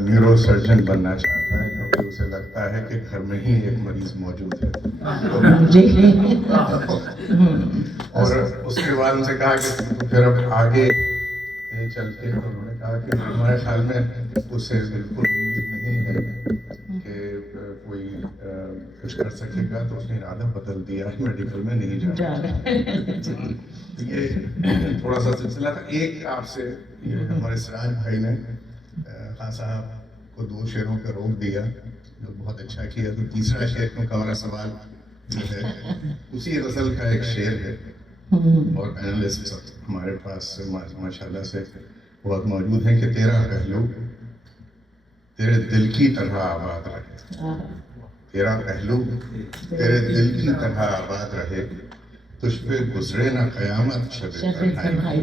نیورو سرجن بننا چاہتا ہے، کیونکہ اسے لگتا ہے کہ گھر میں ہی ایک مریض موجود ہے۔ اور اس کے بعد ان سے کہا کہ پھر اب آگے چل کے انہوں نے کہا کہ ہمارے خیال میں اسے بالکل امید نہیں ہے کہ کوئی کچھ کر سکے گا، تو اس نے ارادہ بدل دیا، میڈیکل میں نہیں جانا۔ یہ تھوڑا سا سلسلہ تھا۔ ایک آپ سے ہمارے سراج بھائی نے خان صاحب کو 2 شعروں کا روک دیا، جو بہت اچھا کیا، تو تیسرا شعر کیوں کا ہمارا سوال جو ہے اسی غزل کا ایک شعر ہے، اور اینالسٹ ہمارے پاس ماشاءاللہ سے بہت موجود ہیں کہ تیرا پہلو تیرے دل کی طرح آباد رہے، تیرا پہلو تیرے دل کی طرح آباد رہے، تجھ پہ گزرے نہ قیامت شب تنہائی۔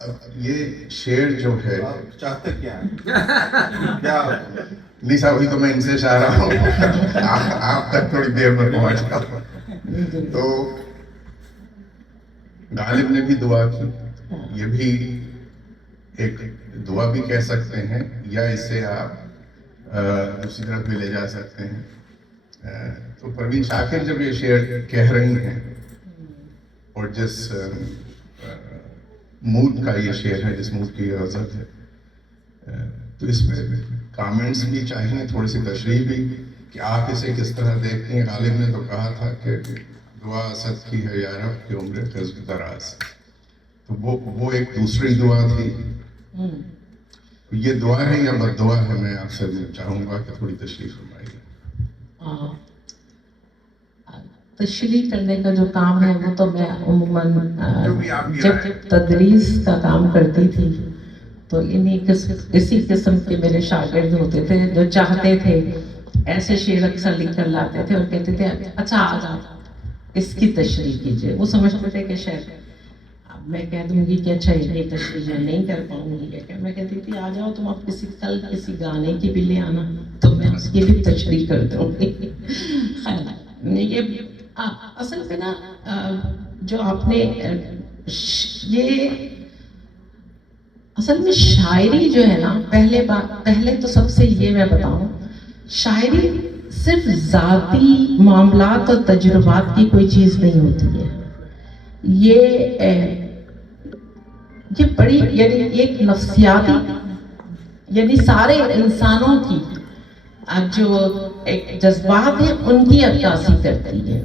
اب یہ شعر جو ہے چاہتے کیا ہے؟ کیا نہیں صاحب، ابھی تو میں ان سے چاہ رہا ہوں آپ تک تھوڑی دیر میں پہنچ گا۔ تو غالب نے بھی دعا کی، یہ بھی ایک دعا بھی کہہ سکتے ہیں، یا اسے آپ دوسری طرف بھی لے جا سکتے ہیں۔ تو پروین شاکر جب یہ شعر کہہ رہی ہیں، اور جس موڈ کا یہ شعر ہے، جس موڈ کی یہ غزل ہے، تو اس میں کامنٹس بھی چاہیے، تھوڑی سی تشریح بھی کہ آپ اسے کس طرح دیکھتے ہیں۔ غالب نے تو کہا تھا کہ دعا اسد کی ہے یا رب کہ عمر قصب دراز، تو وہ ایک دوسری دعا تھی۔ یہ دعا ہے یا بد دعا ہے؟ میں آپ سے چاہوں گا کہ تھوڑی تشریف فرمائیے. تشریح کرنے کا جو کام ہے وہ تو میں عموماً جب تدریس کا کام کرتی تھی تو اسی قسم کے میرے شاگرد ہوتے تھے جو چاہتے تھے ایسے شعر اکثر لکھ کر لاتے تھے اور کہتے تھے اچھا آ جاؤ اس کی تشریح کیجیے. وہ سمجھتے تھے کہ شاید میں کہہ دوں گی کہ اچھا یہ تشریح میں نہیں کر پاؤں گی. میں کہتی تھی آ جاؤ تم اب کسی گانے کی بھی لے آنا تو میں اس کی بھی تشریح کر دوں گی. یہ اصل میں نا جو آپ نے یہ اصل میں شاعری جو ہے نا پہلے تو سب سے یہ میں بتاؤں شاعری صرف ذاتی معاملات اور تجربات کی کوئی چیز نہیں ہوتی ہے. یہ بڑی یعنی ایک نفسیاتی یعنی سارے انسانوں کی جو ایک جذبات ہیں ان کی عکاسی کرتی ہے.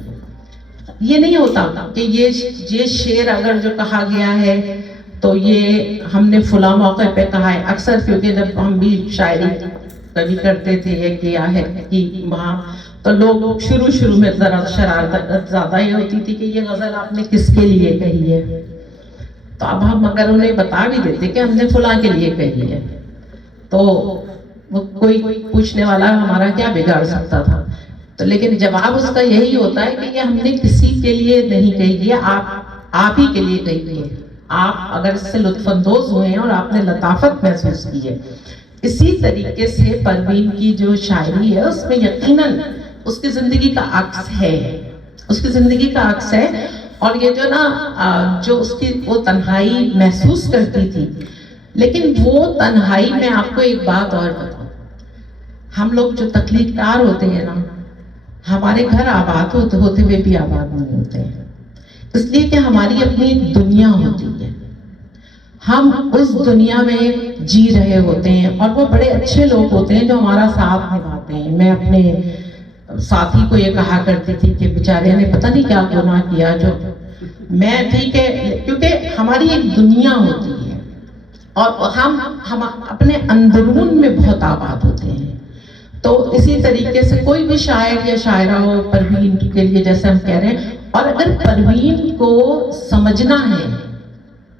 یہ نہیں ہوتا کہ یہ شعر اگر جو کہا گیا ہے تو یہ ہم نے فلاں موقع پہ کہا ہے. اکثر کیونکہ جب ہم بھی شاعری کبھی کرتے تھے یہ کیا ہے کہ وہاں تو لوگ شروع میں ذرا شرارت زیادہ ہی ہوتی تھی کہ یہ غزل آپ نے کس کے لیے کہی ہے. تو اب ہم اگر انہیں بتا بھی دیتے کہ ہم نے فلاں کے لیے کہی ہے تو وہ کوئی پوچھنے والا ہمارا کیا بگاڑ سکتا تھا. تو لیکن جواب اس کا یہی ہوتا ہے کہ یہ ہم نے کسی کے لیے نہیں کہی ہے, آپ ہی کے لیے کہی ہے. آپ اگر اس سے لطف اندوز ہوئے ہیں اور آپ نے لطافت محسوس کی ہے. اسی طریقے سے پروین کی جو شاعری ہے اس میں یقیناً اس کی زندگی کا عکس ہے, اس کی زندگی کا عکس ہے. اور یہ جو نا جو اس کی وہ تنہائی محسوس کرتی تھی, لیکن وہ تنہائی میں آپ کو ایک بات اور بتاؤں, ہم لوگ جو تخلیق کار ہوتے ہیں نا, ہمارے گھر آباد ہوتے ہوئے بھی آباد نہیں ہوتے ہیں, اس لیے کہ ہماری اپنی ایک دنیا ہوتی ہے, ہم اس دنیا میں جی رہے ہوتے ہیں اور وہ بڑے اچھے لوگ ہوتے ہیں جو ہمارا ساتھ نبھاتے ہیں. میں اپنے ساتھی کو یہ کہا کرتی تھی کہ بیچارے نے پتہ نہیں کیا گناہ کیا جو میں ٹھیک ہے, کیونکہ ہماری ایک دنیا ہوتی ہے اور ہم اپنے اندرون میں بہت آباد ہوتے ہیں. تو اسی طریقے سے کوئی بھی شاعر یا شاعرہ ہو پروین کے لیے جیسے ہم کہہ رہے ہیں, اور اگر پروین کو سمجھنا ہے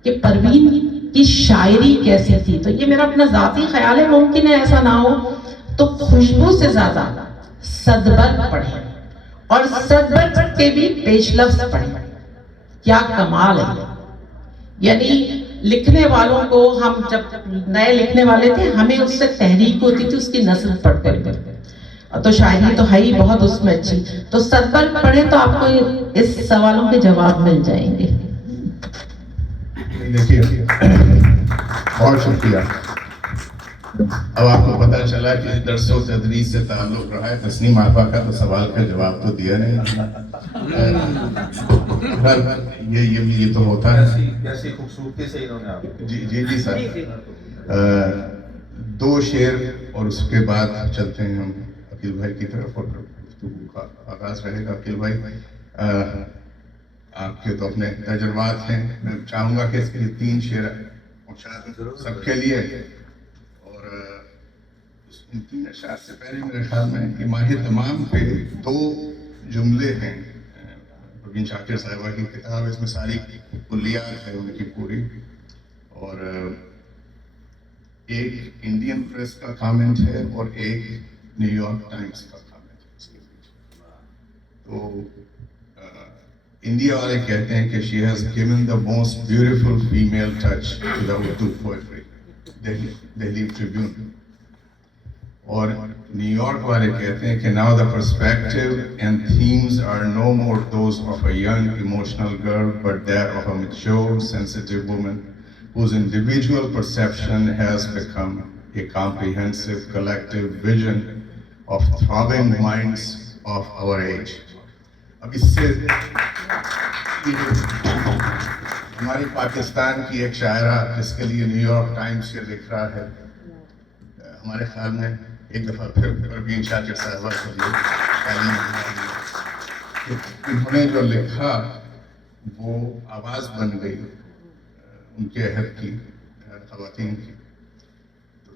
کہ پروین کی شاعری کیسی تھی تو یہ میرا اپنا ذاتی خیال ہے, ممکن ہے ایسا نہ ہو تو خوشبو سے زیادہ صدبرگ پڑھیں اور صدبرگ کے بھی پیش لفظ پڑھیں. کیا کمال ہے. یعنی لکھنے والوں کو, ہم جب نئے لکھنے والے تھے ہمیں اس سے تحریک ہوتی تھی اس کی نثر پڑھ کر, تو شاعری تو ہے ہی بہت اس میں اچھی. تو صدبرگ پڑھیں تو آپ کو اس سوالوں کے جواب مل جائیں گے. دیکھیے بہت شکریہ. اب آپ کو پتہ چلا کہ درس و تدریس سے تعلق رہا ہے. تسنیم آپا کا تو سوال کا جواب تو دیا نہیں. یہ تو ہوتا ہے. کیسی خوبصورتی سے انہوں نے آپ جی سر. 2 شعر اور اس کے بعد چلتے ہیں ہم عقیل بھائی کی طرف اور گفتگو کا آغاز رہے گا. عقیل بھائی آپ کے تو اپنے تجربات ہیں, میں چاہوں گا کہ اس کے 3 شعر پہنچا دیں سب کے لیے. اور ان 3 اشعار سے پہلے میرے خیال میں کہ ماہ تمام پہ 2 جملے ہیں پروین شاکر صاحبہ کی کتاب, اس میں ساری کلیات ہے ان کی پوری, اور ایک انڈین پریس کا کامنٹ ہے اور ایک نیو یارک ٹائمز کا کامنٹ ہے اس کے بیچ. تو انڈیا والے کہتے ہیں کہ she has given the most beautiful female touch to the Urdu poetry, Delhi tribune. اور نیو یارک والے کہتے ہیں کہ now the perspective and themes are no more those of a young emotional girl but that of a mature sensitive woman whose individual perception has become a comprehensive collective vision of throbbing minds of our age. اب اس سے ہماری پاکستان کی ایک شاعرہ جس کے لیے new York Times سے لکھ رہا ہے, ہمارے خیال میں ایک دفعہ پھر پروین شاکر صاحبہ کے لیے انہوں نے جو لکھا وہ آواز بن گئی ان کے عہد کی خواتین کی. تو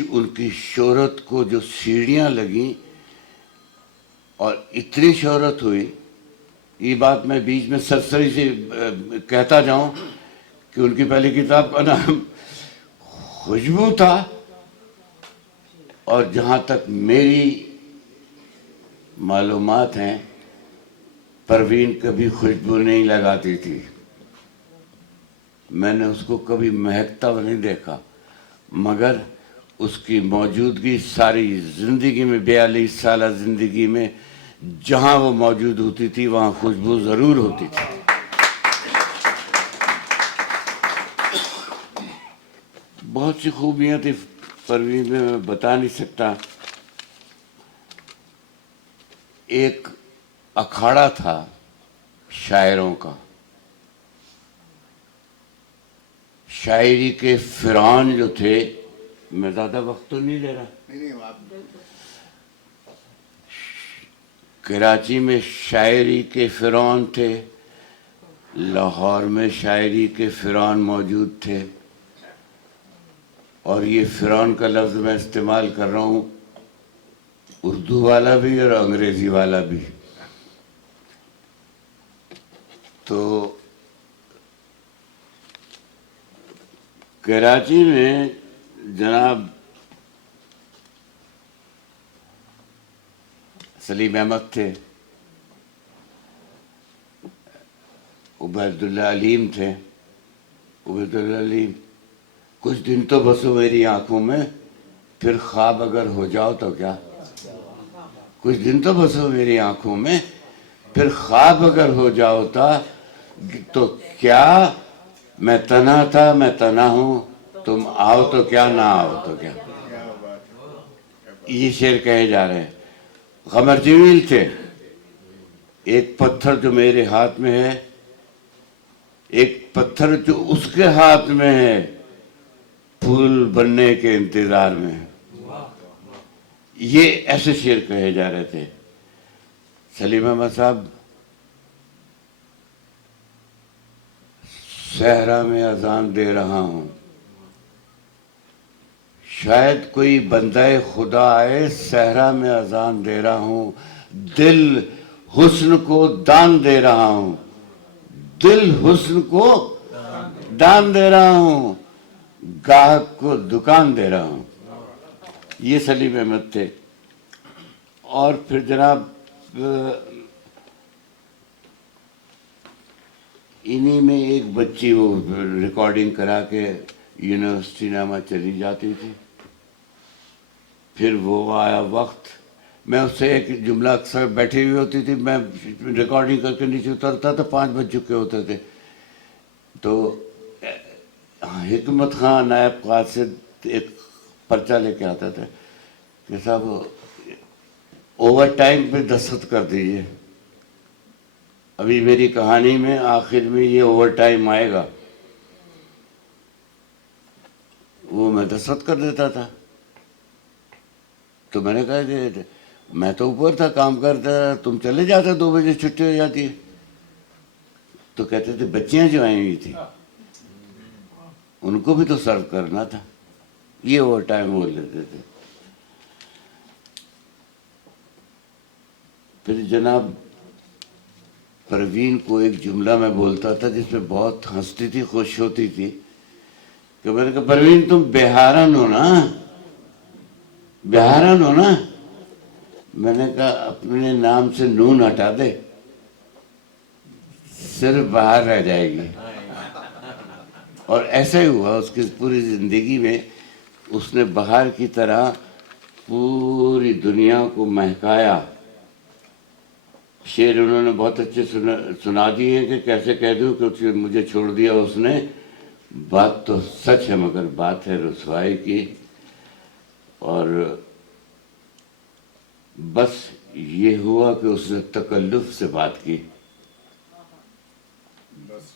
ان کی شہرت کو جو سیڑھیاں لگیں اور اتنی شہرت ہوئی، یہ بات میں بیچ میں سرسری سے کہتا جاؤں کہ ان کی پہلی کتاب کا نام خوشبو تھا، اور جہاں تک میری معلومات ہیں پروین کبھی خوشبو نہیں لگاتی تھی، میں نے اس کو کبھی مہکتا ہوا نہیں دیکھا، مگر اس کی موجودگی ساری زندگی میں 42 سالہ زندگی میں جہاں وہ موجود ہوتی تھی وہاں خوشبو ضرور ہوتی تھی۔ بہت سی خوبیاں تھی پروین میں، میں بتا نہیں سکتا۔ ایک اکھاڑا تھا شاعروں کا، شاعری کے فرعون جو تھے، میں زیادہ وقت تو نہیں لے رہا، کراچی میں شاعری کے فرعون تھے، لاہور میں شاعری کے فرعون موجود تھے، اور یہ فرعون کا لفظ میں استعمال کر رہا ہوں اردو والا بھی اور انگریزی والا بھی۔ تو کراچی میں جناب سلیم احمد تھے، عبید اللہ علیم تھے۔ عبید اللہ علیم کچھ دن تو بسو میری آنکھوں میں، پھر خواب اگر ہو جاؤ تو کیا، کچھ دن تو بسو میری آنکھوں میں، پھر خواب اگر ہو جاؤ تو کیا، میں تنہا تھا میں تنہا ہوں، تم آؤ تو کیا نہ آؤ تو کیا۔ یہ شعر کہے جا رہے ہیں۔ قمر جمیل تھے، ایک پتھر جو میرے ہاتھ میں ہے، ایک پتھر جو اس کے ہاتھ میں ہے، پھول بننے کے انتظار میں ہے۔ یہ ایسے شعر کہے جا رہے تھے۔ سلیم احمد صاحب، صحرا میں اذان دے رہا ہوں، شاید کوئی بندہ خدا آئے، صحرا میں اذان دے رہا ہوں، دل حسن کو دان دے رہا ہوں، دل حسن کو دان دے رہا ہوں، گاہک کو دکان دے رہا ہوں۔ یہ سلیم احمد تھے۔ اور پھر جناب انہی میں ایک بچی وہ ریکارڈنگ کرا کے یونیورسٹی نامہ چلی جاتی تھی، پھر وہ آیا وقت، میں اس سے ایک جملہ اکثر بیٹھی ہوئی ہوتی تھی، میں ریکارڈنگ کر کے نیچے اترتا تھا، 5 بج چکے ہوتے تھے، تو حکمت خان نائب قاصد ایک پرچہ لے کے آتا تھا کہ صاحب اوور ٹائم پہ دستخط کر دیجئے، ابھی میری کہانی میں آخر میں یہ اوور ٹائم آئے گا۔ وہ میں دستخط کر دیتا تھا، تو میں نے کہا کہ میں تو اوپر تھا کام کرتا تھا، تم چلے جاتے 2 بجے چھٹی ہو جاتی ہے۔ تو کہتے تھے بچیاں جو آئی ہوئی تھی ان کو بھی تو سرو کرنا تھا، یہ اوور ٹائم بول لیتے تھے۔ پھر جناب پروین کو ایک جملہ میں بولتا تھا جس میں بہت ہنستی تھی، خوش ہوتی تھی، کہ میں نے کہا پروین تم بہارن ہو نا، بہارن ہو نا؟ میں نے کہا اپنے نام سے نون ہٹا دے، صرف باہر رہ جائے گی۔ اور ایسا ہی ہوا، اس کی پوری زندگی میں اس نے بہار کی طرح پوری دنیا کو مہکایا۔ شعر انہوں نے بہت اچھے سنا دیے ہیں کہ کیسے کہہ دوں کہ مجھے چھوڑ دیا اس نے، بات تو سچ ہے مگر بات ہے رسوائی کی۔ اور بس یہ ہوا کہ اس نے تکلف سے بات کی،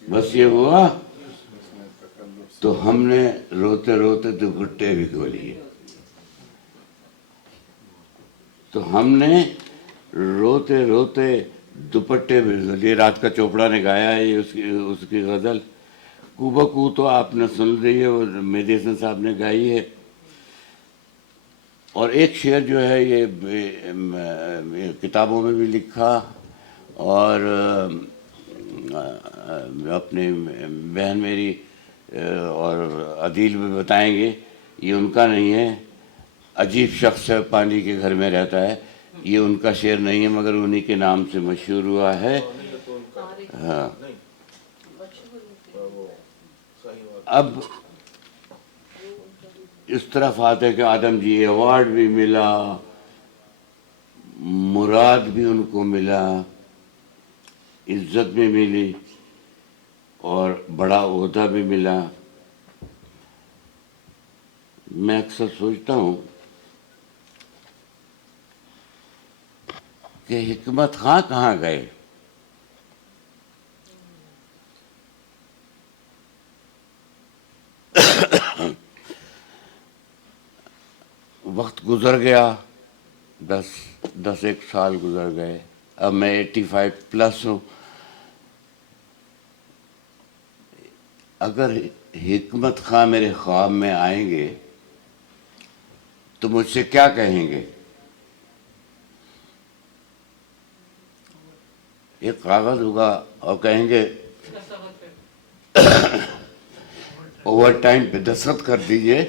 بس یہ ہوا تو ہم نے روتے روتے دوپٹے بھی کھو لیے، تو ہم نے روتے روتے دوپٹے بھی کھو لیے۔ رات کا چوپڑا نے گایا ہے اس کی غزل، کو بکو تو آپ نے سن لی ہے، وہ مہدی حسن صاحب نے گائی ہے۔ اور ایک شعر جو ہے یہ کتابوں میں بھی لکھا اور اپنے بہن میری اور عدیل بھی بتائیں گے، یہ ان کا نہیں ہے، عجیب شخص ہے پانی کے گھر میں رہتا ہے، یہ ان کا شعر نہیں ہے مگر انہی کے نام سے مشہور ہوا ہے. ہاں اب اس طرف آتے کہ آدم جی ایوارڈ بھی ملا، مراد بھی ان کو ملا، عزت بھی ملی اور بڑا عہدہ بھی ملا. میں اکثر سوچتا ہوں کہ حکمت خاں کہاں گئے؟ وقت گزر گیا، 10 سال گزر گئے، اب میں 85+ ہوں. اگر حکمت خاں میرے خواب میں آئیں گے تو مجھ سے کیا کہیں گے؟ ایک کاغذ ہوگا اور کہیں گے اوور ٹائم پہ دستخط کر دیجئے.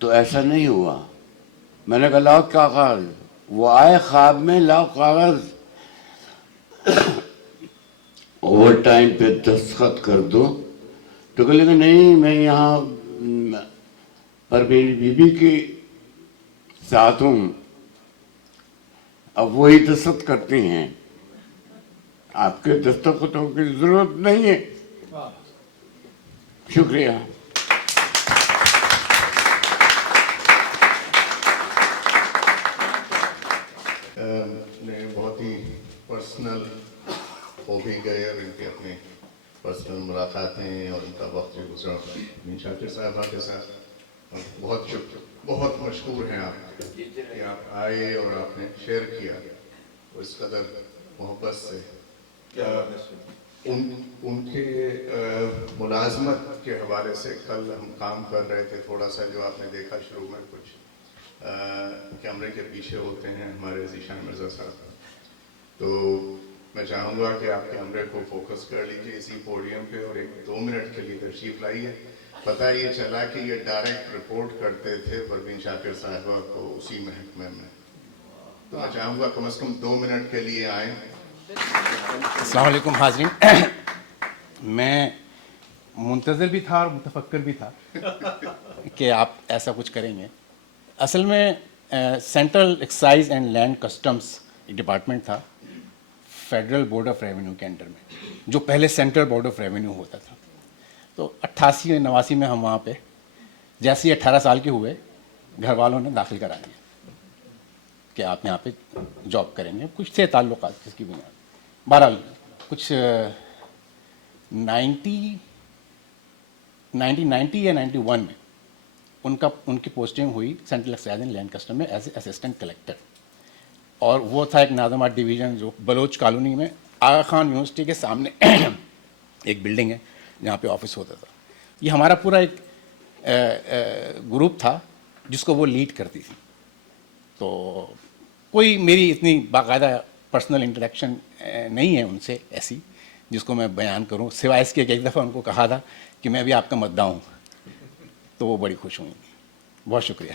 تو ایسا نہیں ہوا. میں نے کہا لاؤ کاغذ، وہ آئے خواب میں، لاؤ کاغذ، اوور ٹائم پہ دستخط کر دو. تو کہ لیکن نہیں، میں یہاں پروین بی بی کے ساتھ ہوں، اب وہی دستخط کرتی ہیں، آپ کے دستخطوں کی ضرورت نہیں ہے. شکریہ. بہت ہی پرسنل ہو بھی گئے اور ان کے اپنے پرسنل ملاقاتیں اور ان کا وقت جو گزرا شاکر صاحبہ کے ساتھ بہت مشکور ہیں آپ کہ آپ آئے اور آپ نے شیئر کیا اس قدر محبت سے. ان کے ملازمت کے حوالے سے کل ہم کام کر رہے تھے، تھوڑا سا جو آپ نے دیکھا شروع میں کچھ کیمرے کے پیچھے ہوتے ہیں ہمارے ذیشان مرزا صاحب، تو میں چاہوں گا کہ آپ کیمرے کو فوکس کر لیجئے اسی پوڈیم پہ اور 2 منٹ کے لیے تشریف لائیے. پتہ یہ چلا کہ یہ ڈائریکٹ رپورٹ کرتے تھے پروین شاکر صاحبہ کو اسی محکمے میں، تو میں چاہوں گا کم از کم 2 منٹ کے لیے آئیں. السلام علیکم حاضرین. میں منتظر بھی تھا اور متفکر بھی تھا کہ آپ ایسا کچھ کریں گے. اصل میں central excise and land customs ایک ڈپارٹمنٹ تھا فیڈرل بورڈ آف ریونیو کے انڈر میں، جو پہلے سینٹرل بورڈ آف ریونیو ہوتا تھا. تو 88 اور 89 میں ہم وہاں پہ جیسے 18 سال کے ہوئے گھر والوں نے داخل کرا دیا کہ آپ یہاں پہ جاب کریں گے. کچھ تھے تعلقات جس کی بنیاد، بہرحال کچھ 1990 یا 91 میں ان کی پوسٹنگ ہوئی central excise and land custom میں ایز اے اسسٹنٹ کلیکٹر. اور وہ تھا ایک نازم ڈویژن جو بلوچ کالونی میں آغا خان یونیورسٹی کے سامنے ایک بلڈنگ ہے جہاں پہ آفس ہوتا تھا. یہ ہمارا پورا ایک گروپ تھا جس کو وہ لیڈ کرتی تھی. تو کوئی میری اتنی باقاعدہ پرسنل انٹریکشن نہیں ہے ان سے ایسی جس کو میں بیان کروں، سوائے اس کے ایک دفعہ ان کو کہا تھا کہ میں بھی آپ کا مدعا ہوں، تو وہ بڑی خوش ہوئی. بہت شکریہ.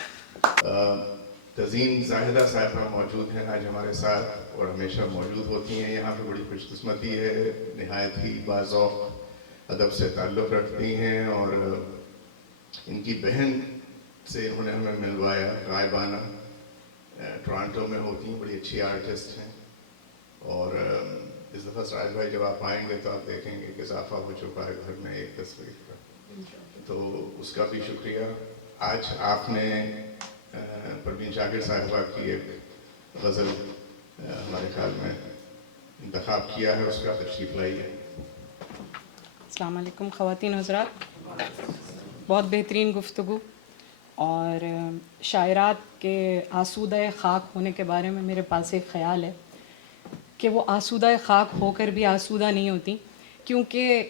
تزین زاہدہ صاحبہ موجود ہیں آج ہمارے ساتھ اور ہمیشہ موجود ہوتی ہیں یہاں پہ. بڑی خوش قسمتی ہے، نہایت ہی باذوق ادب سے تعلق رکھتی ہیں اور ان کی بہن سے انہوں نے ہمیں ملوایا غائبانہ. ٹورانٹو میں ہوتی ہیں، بڑی اچھی آرٹسٹ ہیں. اور اس دفعہ سراج بھائی جب آپ آئیں گے تو آپ دیکھیں گے کہ اضافہ ہو چکا ہے گھر میں ایک تصویر کا، تو اس کا بھی شکریہ. آج آپ نے پروین شاکر صاحبہ کی ایک غزل ہمارے خیال میں انتخاب کیا ہے، اس کا تشریف لائیے. السلام علیکم خواتین حضرات. بہت بہترین گفتگو اور شاعرات کے آسودہ خاک ہونے کے بارے میں میرے پاس ایک خیال ہے کہ وہ آسودہ خاک ہو کر بھی آسودہ نہیں ہوتی، کیونکہ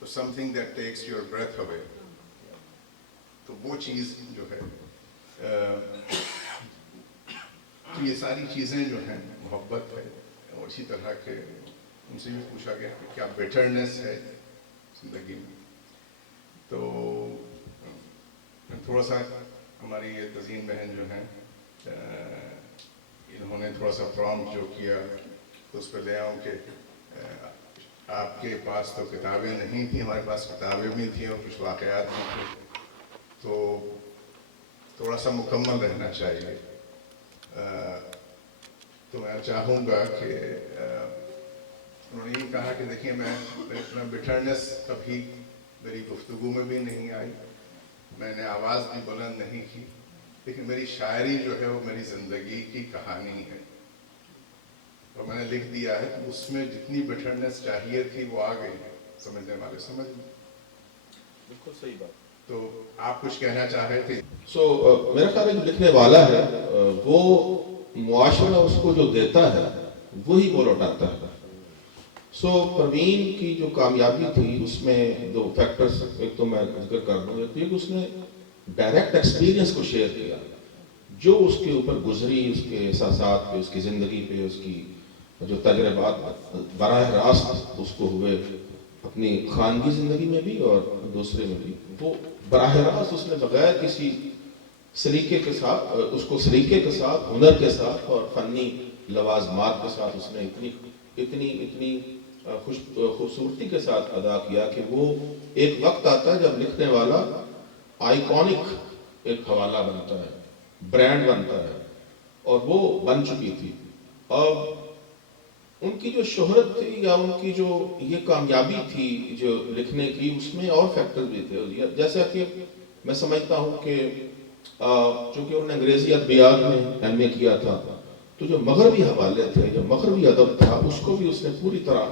تو something that takes your breath away. تو وہ چیز جو ہے تو یہ ساری چیزیں جو ہیں محبت ہے، اور اسی طرح کے ان سے بھی پوچھا گیا کہ کیا بیٹرنس ہے زندگی میں. تو تھوڑا سا ہماری یہ تزئین بہن جو ہیں انہوں نے تھوڑا سا پرومپٹ جو کیا تو اس پہ لے آؤں کہ آپ کے پاس تو کتابیں نہیں تھیں، ہمارے پاس کتابیں بھی تھیں اور کچھ واقعات بھی تھے، تو تھوڑا سا مکمل رہنا چاہیے. تو میں چاہوں گا کہ انہوں نے یہ کہا کہ دیکھیے میں بٹرنس کبھی میری گفتگو میں بھی نہیں آئی، میں نے آواز بھی بلند نہیں کی، لیکن میری شاعری جو ہے وہ میری زندگی کی کہانی ہے، اور میں نے لکھ دیا ہے کہ اس میں جتنی بٹرنس چاہیے تھی وہ آ گئی، سمجھنے والے سمجھ لیں. بالکل صحیح بات. تو آپ کچھ کہنا چاہ رہے تھے؟ میرا خیال ہے جو لکھنے والا ہے وہ معاشرہ اس کو جو دیتا ہے وہی وہ لوٹاتا ہے. پروین کی جو کامیابی تھی اس میں دو فیکٹرز، ایک تو میں ذکر کر دوں، ایک کہ اس نے ڈائریکٹ ایکسپیرینس کو شیئر کیا، جو اس کے اوپر گزری، اس کے احساسات پہ، اس کی زندگی پہ، اس کی جو تجربات براہ راست اس کو ہوئے اپنی خانگی زندگی میں بھی اور دوسرے میں بھی، وہ براہ راست اس نے بغیر کسی سلیقے کے ساتھ اس کو سلیقے کے ساتھ، ہنر کے ساتھ اور فنی لوازمات کے ساتھ اس نے اتنی خوبصورتی کے ساتھ ادا کیا کہ وہ ایک وقت آتا ہے جب لکھنے والا آئیکونک ایک حوالہ بنتا ہے، برانڈ بنتا ہے، اور وہ بن چکی تھی. اور ان کی جو شہرت تھی یا ان کی جو یہ کامیابی تھی جو لکھنے کی، اس میں اور فیکٹر بھی تھے. جیسا کہ میں سمجھتا ہوں کہ چونکہ انہوں نے انگریزی ادبیات میں ایم اے کیا تھا، تو جو مغربی حوالے تھے، جو مغربی ادب تھا، اس کو بھی اس نے پوری طرح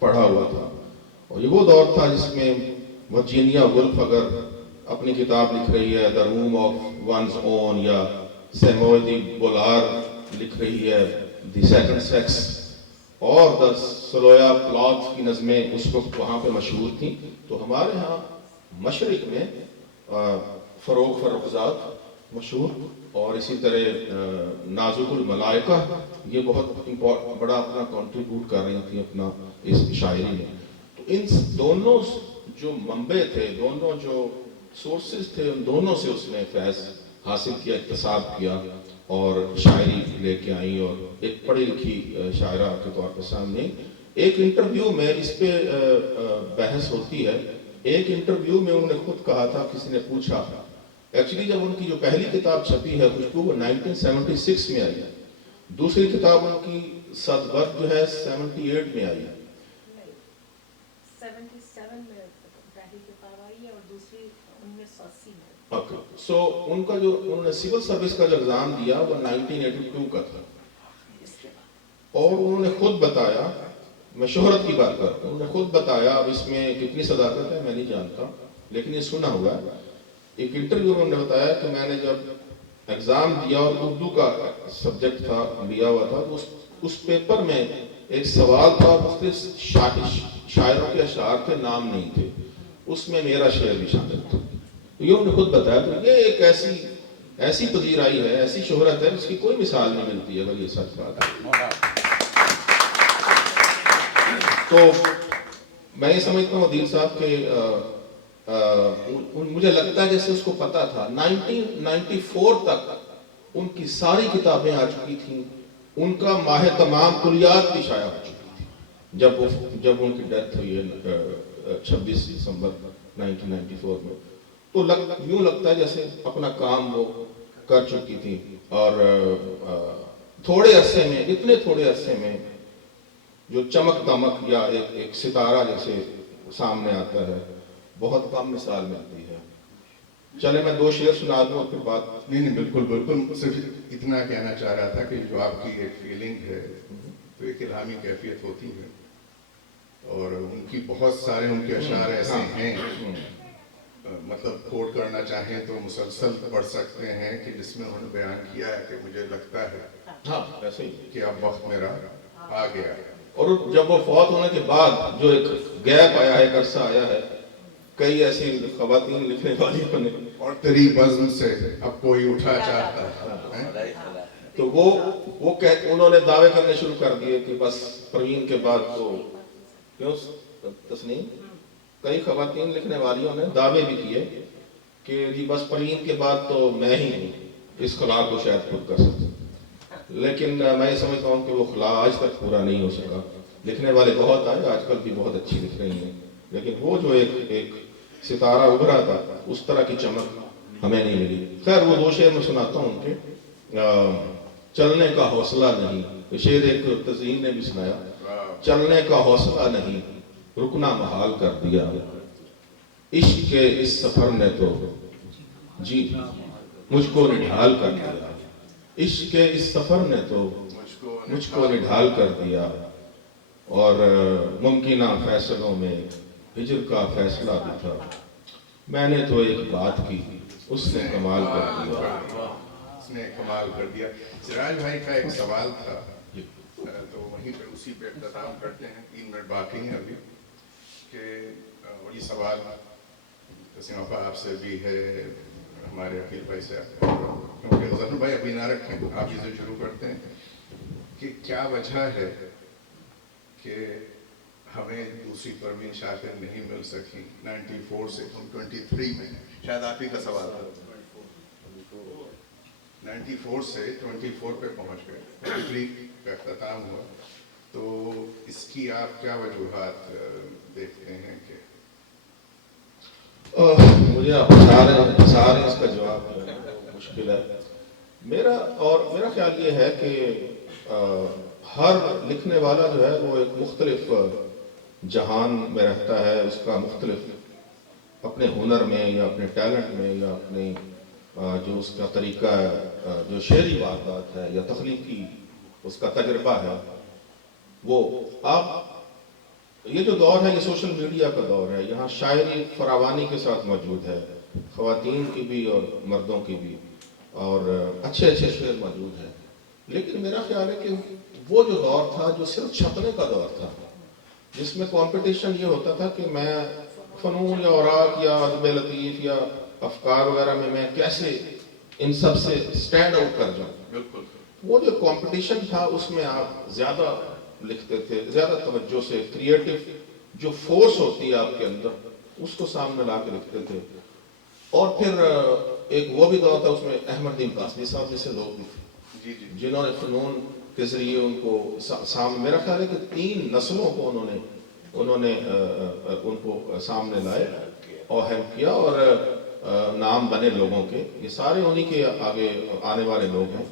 پڑھا ہوا تھا. اور یہ وہ دور تھا جس میں ورجینیا وولف اگر اپنی کتاب لکھ رہی ہے دا روم آف ونز اون، یا سیموئل دی بولار لکھ رہی ہے دی سیکنڈ سیکس، اور دا سلویا پلاٹ کی نظمیں اس وقت وہاں پہ مشہور تھیں. تو ہمارے ہاں مشرق میں فروغزاد مشہور، اور اسی طرح نازک الملائکہ، یہ بہت بڑا اپنا کنٹریبیوٹ کر رہی تھیں اپنا اس شاعری میں. تو ان دونوں جو منبع تھے، دونوں جو سورسز تھے، ان دونوں سے اس نے فیض حاصل کیا، اکتساب کیا، اور شاعری لے کے آئی، اور ایک پڑھی لکھی شاعرہ کے طور پر سامنے. ایک انٹرویو میں اس پہ بحث ہوتی ہے. ایک انٹرویو میں انہوں نے خود کہا تھا، کسی نے پوچھا، ایکچولی جب ان کی جو پہلی کتاب چھپی ہے خوشبو، وہ 1976 میں آئی ہے، دوسری کتاب ان کی صدبرد جو ہے 78 میں آئی ہے. 77 میں پہلی کتاب آئی ہے اور دوسری 1980 میں. سو ان کا جو انہوں نے سول سروس کا جو ایگزام دیا وہ 1982 کا تھا، اور انہوں نے خود بتایا، میں شہرت کی بات کرتا ہوں، انہوں نے خود بتایا، اب اس میں کتنی صداقت ہے میں نہیں جانتا، لیکن یہ سنا ہوا ہے. ایک انٹرویو میں انہوں نے بتایا کہ میں نے جب ایگزام دیا اور اردو کا سبجیکٹ تھا، لیا ہوا تھا، تو اس پیپر میں ایک سوال تھا، مختلف شاعروں کے اشعار کے نام نہیں تھے، اس میں میرا شعر بھی شامل تھا. تو یہ انہوں نے خود بتایا. تو یہ ایک ایسی پذیرائی ہے، ایسی شہرت ہے جس کی کوئی مثال نہیں ملتی اگر یہ سچ بات ہے. تو میں یہ سمجھتا ہوں عدیل صاحب کہ مجھے لگتا ہے جیسے اس کو پتا تھا. 1994 تک ان کی ساری کتابیں آ چکی تھیں، ان کا ماہ تمام کلیات بھی شائع ہو چکی تھی جب ان کی ڈیتھ ہوئی ہے 26 دسمبر 1994 میں. تو یوں لگتا ہے جیسے اپنا کام وہ کر چکی تھی، اور تھوڑے عرصے میں، اتنے تھوڑے عرصے میں جو چمک دمک یا ایک ستارہ جیسے سامنے آتا ہے، بہت کم مثال ملتی ہے. چلے میں 2 شعر سنا دوں اور پھر بات. نہیں بالکل صرف اتنا کہنا چاہ رہا تھا کہ جو آپ کی ایک فیلنگ ہے تو ایک الہامی کیفیت ہوتی ہے، اور ان کی بہت سارے ان کے اشعار ایسے ہیں، مطلب کوٹ کرنا چاہیں تو مسلسل پڑھ سکتے ہیں، کہ جس میں انہوں نے بیان کیا ہے کہ مجھے لگتا ہے کہ اب وقت میرا آ گیا. اور جب وہ فوت ہونے کے بعد جو ایک گیپ آیا ہے، ایک عرصہ آیا ہے، کئی ایسی خواتین لکھنے والیوں نے اور تیری بزم سے اب کوئی اٹھا چاہتا ہے تو وہ انہوں نے دعوے کرنے شروع کر دیے کہ بس پروین کے بعد تو کیوں تسنیم، کئی خواتین لکھنے والیوں نے دعوے بھی کیے کہ جی بس پروین کے بعد تو میں ہی ہوں اس خلا کو شاید خود کر سکتا، لیکن میں سمجھتا ہوں کہ وہ خلا آج تک پورا نہیں ہو سکا. لکھنے والے بہت آئے، آج کل بھی بہت اچھی لکھ رہی ہیں، لیکن وہ جو ایک ستارہ ابھرا تھا اس طرح کی چمک ہمیں نہیں ملی. خیر وہ دو شعر میں سناتا ہوں ان کے. چلنے کا حوصلہ نہیں، شعر ایک تزئین نے بھی سنایا. چلنے کا حوصلہ نہیں، رکنا محال کر دیا، عشق کے اس سفر نے تو جی مجھ کو نڈھال کر دیا، عشق کے اس سفر نے تو مجھ کو نڈھال کر دیا، اور ممکنہ فیصلوں میں ہجر کا فیصلہ بھی تھا، میں نے تو ایک بات کی اس نے کمال کر دیا. اس نے کمال کر دیا. سراج بھائی کا ایک سوال تھا تو وہیں پہ اسی پہ اختتام کرتے ہیں، 3 منٹ باقی ہیں ابھی. کہ اور یہ سوال تسنیم آپا آپ سے بھی ہے، ہمارے عقیل بھائی سے، کیونکہ غزنفر بھائی ابھی نہ رکھیں، آپ ہی سے شروع کرتے ہیں کہ کیا وجہ ہے کہ ہمیں دوسری پروین شاکر نہیں مل سکی 94 سے 23 میں. شاید آپ ہی کا سوال تھا. 94 سے 24 پہ پہنچ گئے، 23 کا اختتام ہوا. تو اس کی آپ کیا وجوہات دیکھتے ہیں؟ کہ مجھے آپ سارے اس کا جواب مشکل ہے. میرا خیال یہ ہے کہ ہر لکھنے والا جو ہے وہ ایک مختلف جہان میں رہتا ہے، اس کا مختلف اپنے ہنر میں یا اپنے ٹیلنٹ میں یا اپنے جو اس کا طریقہ ہے، جو شعری واردات ہے یا تخلیقی اس کا تجربہ ہے. وہ یہ جو دور ہے یہ سوشل میڈیا کا دور ہے، یہاں شاعری فراوانی کے ساتھ موجود ہے، خواتین کی بھی اور مردوں کی بھی، اور اچھے شعر موجود ہیں. لیکن میرا خیال ہے کہ وہ جو دور تھا جو صرف چھپنے کا دور تھا، جس میں کمپٹیشن یہ ہوتا تھا کہ میں فنون یا اوراق یا ادب لطیف یا افکار وغیرہ میں کیسے ان سب سے سٹینڈ آؤٹ کر جاؤں. بالکل وہ جو کمپٹیشن تھا اس میں آپ زیادہ لکھتے تھے، زیادہ توجہ سے، کریٹو جو فورس ہوتی ہے آپ کے اندر اس کو سامنے لا کے لکھتے تھے. اور پھر ایک وہ بھی دور تھا، اس میں احمد دین قاسمی صاحب جیسے لوگ بھی تھے جنہوں نے فنون کے ذریعے ان کو سامنے، میرا خیال ہے کہ 3 نسلوں کو انہوں نے ان کو سامنے لائے اور ہیلپ کیا، اور نام بنے لوگوں کے. یہ سارے انہی کے آگے آنے والے لوگ ہیں،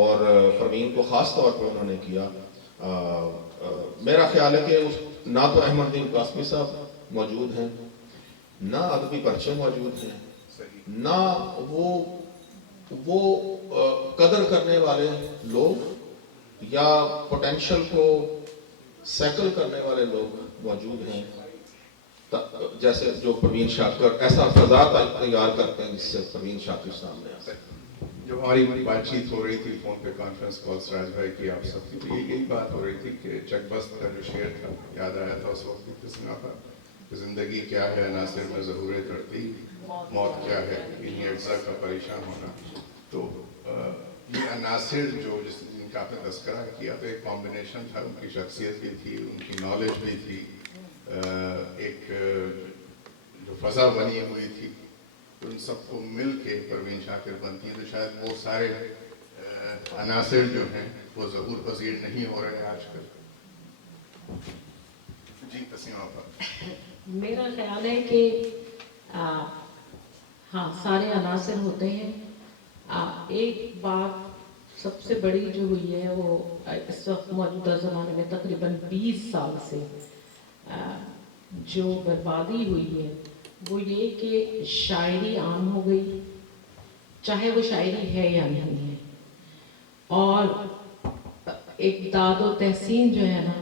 اور پروین کو خاص طور پر انہوں نے کیا. میرا خیال ہے کہ نہ تو احمد دین قاسمی صاحب موجود ہیں، نہ ادبی پرچے موجود ہیں، نہ وہ قدر کرنے والے لوگ یا پوٹینشل کو سیکل کرنے والے لوگ موجود ہیں جیسے جو پروین شاکر ایسا فضا تیار کرتے ہیں جس سے پروین شاکر سامنے آتے ہیں. جب ہماری بات چیت ہو رہی تھی فون پہ کانفرنس کال سراج بھائی کی آپ سب کی، تو یہی بات ہو رہی تھی کہ چک بست کا جو شعر تھا یاد آیا تھا اس وقت کی سنا تھا کہ زندگی کیا ہے عناصر میں ظہور ترتیب، موت کیا ہے انہی اجزا کا پریشان ہونا. تو یہ عناصر جو جن کا آپ نے تذکرہ کیا تو ایک کمبینیشن تھا، ان کی شخصیت بھی تھی، ان کی نالج بھی تھی، ایک جو فضا بنی ہوئی تھی، تو ان سب کو مل کے پروین شاکر بنتی ہیں. تو شاید وہ سارے عناصر جو ہیں وہ ظہور پذیر نہیں ہو رہے آج کل. جی تسنیم آپا. میرا خیال ہے کہ ہاں سارے عناصر ہوتے ہیں. ایک بات سب سے بڑی جو ہوئی ہے وہ اس وقت موجودہ زمانے میں تقریباً 20 سال سے جو بربادی ہوئی ہے وہ یہ کہ شاعری عام ہو گئی، چاہے وہ شاعری ہے یا نہیں ہے، اور ایک داد و تحسین جو ہے نا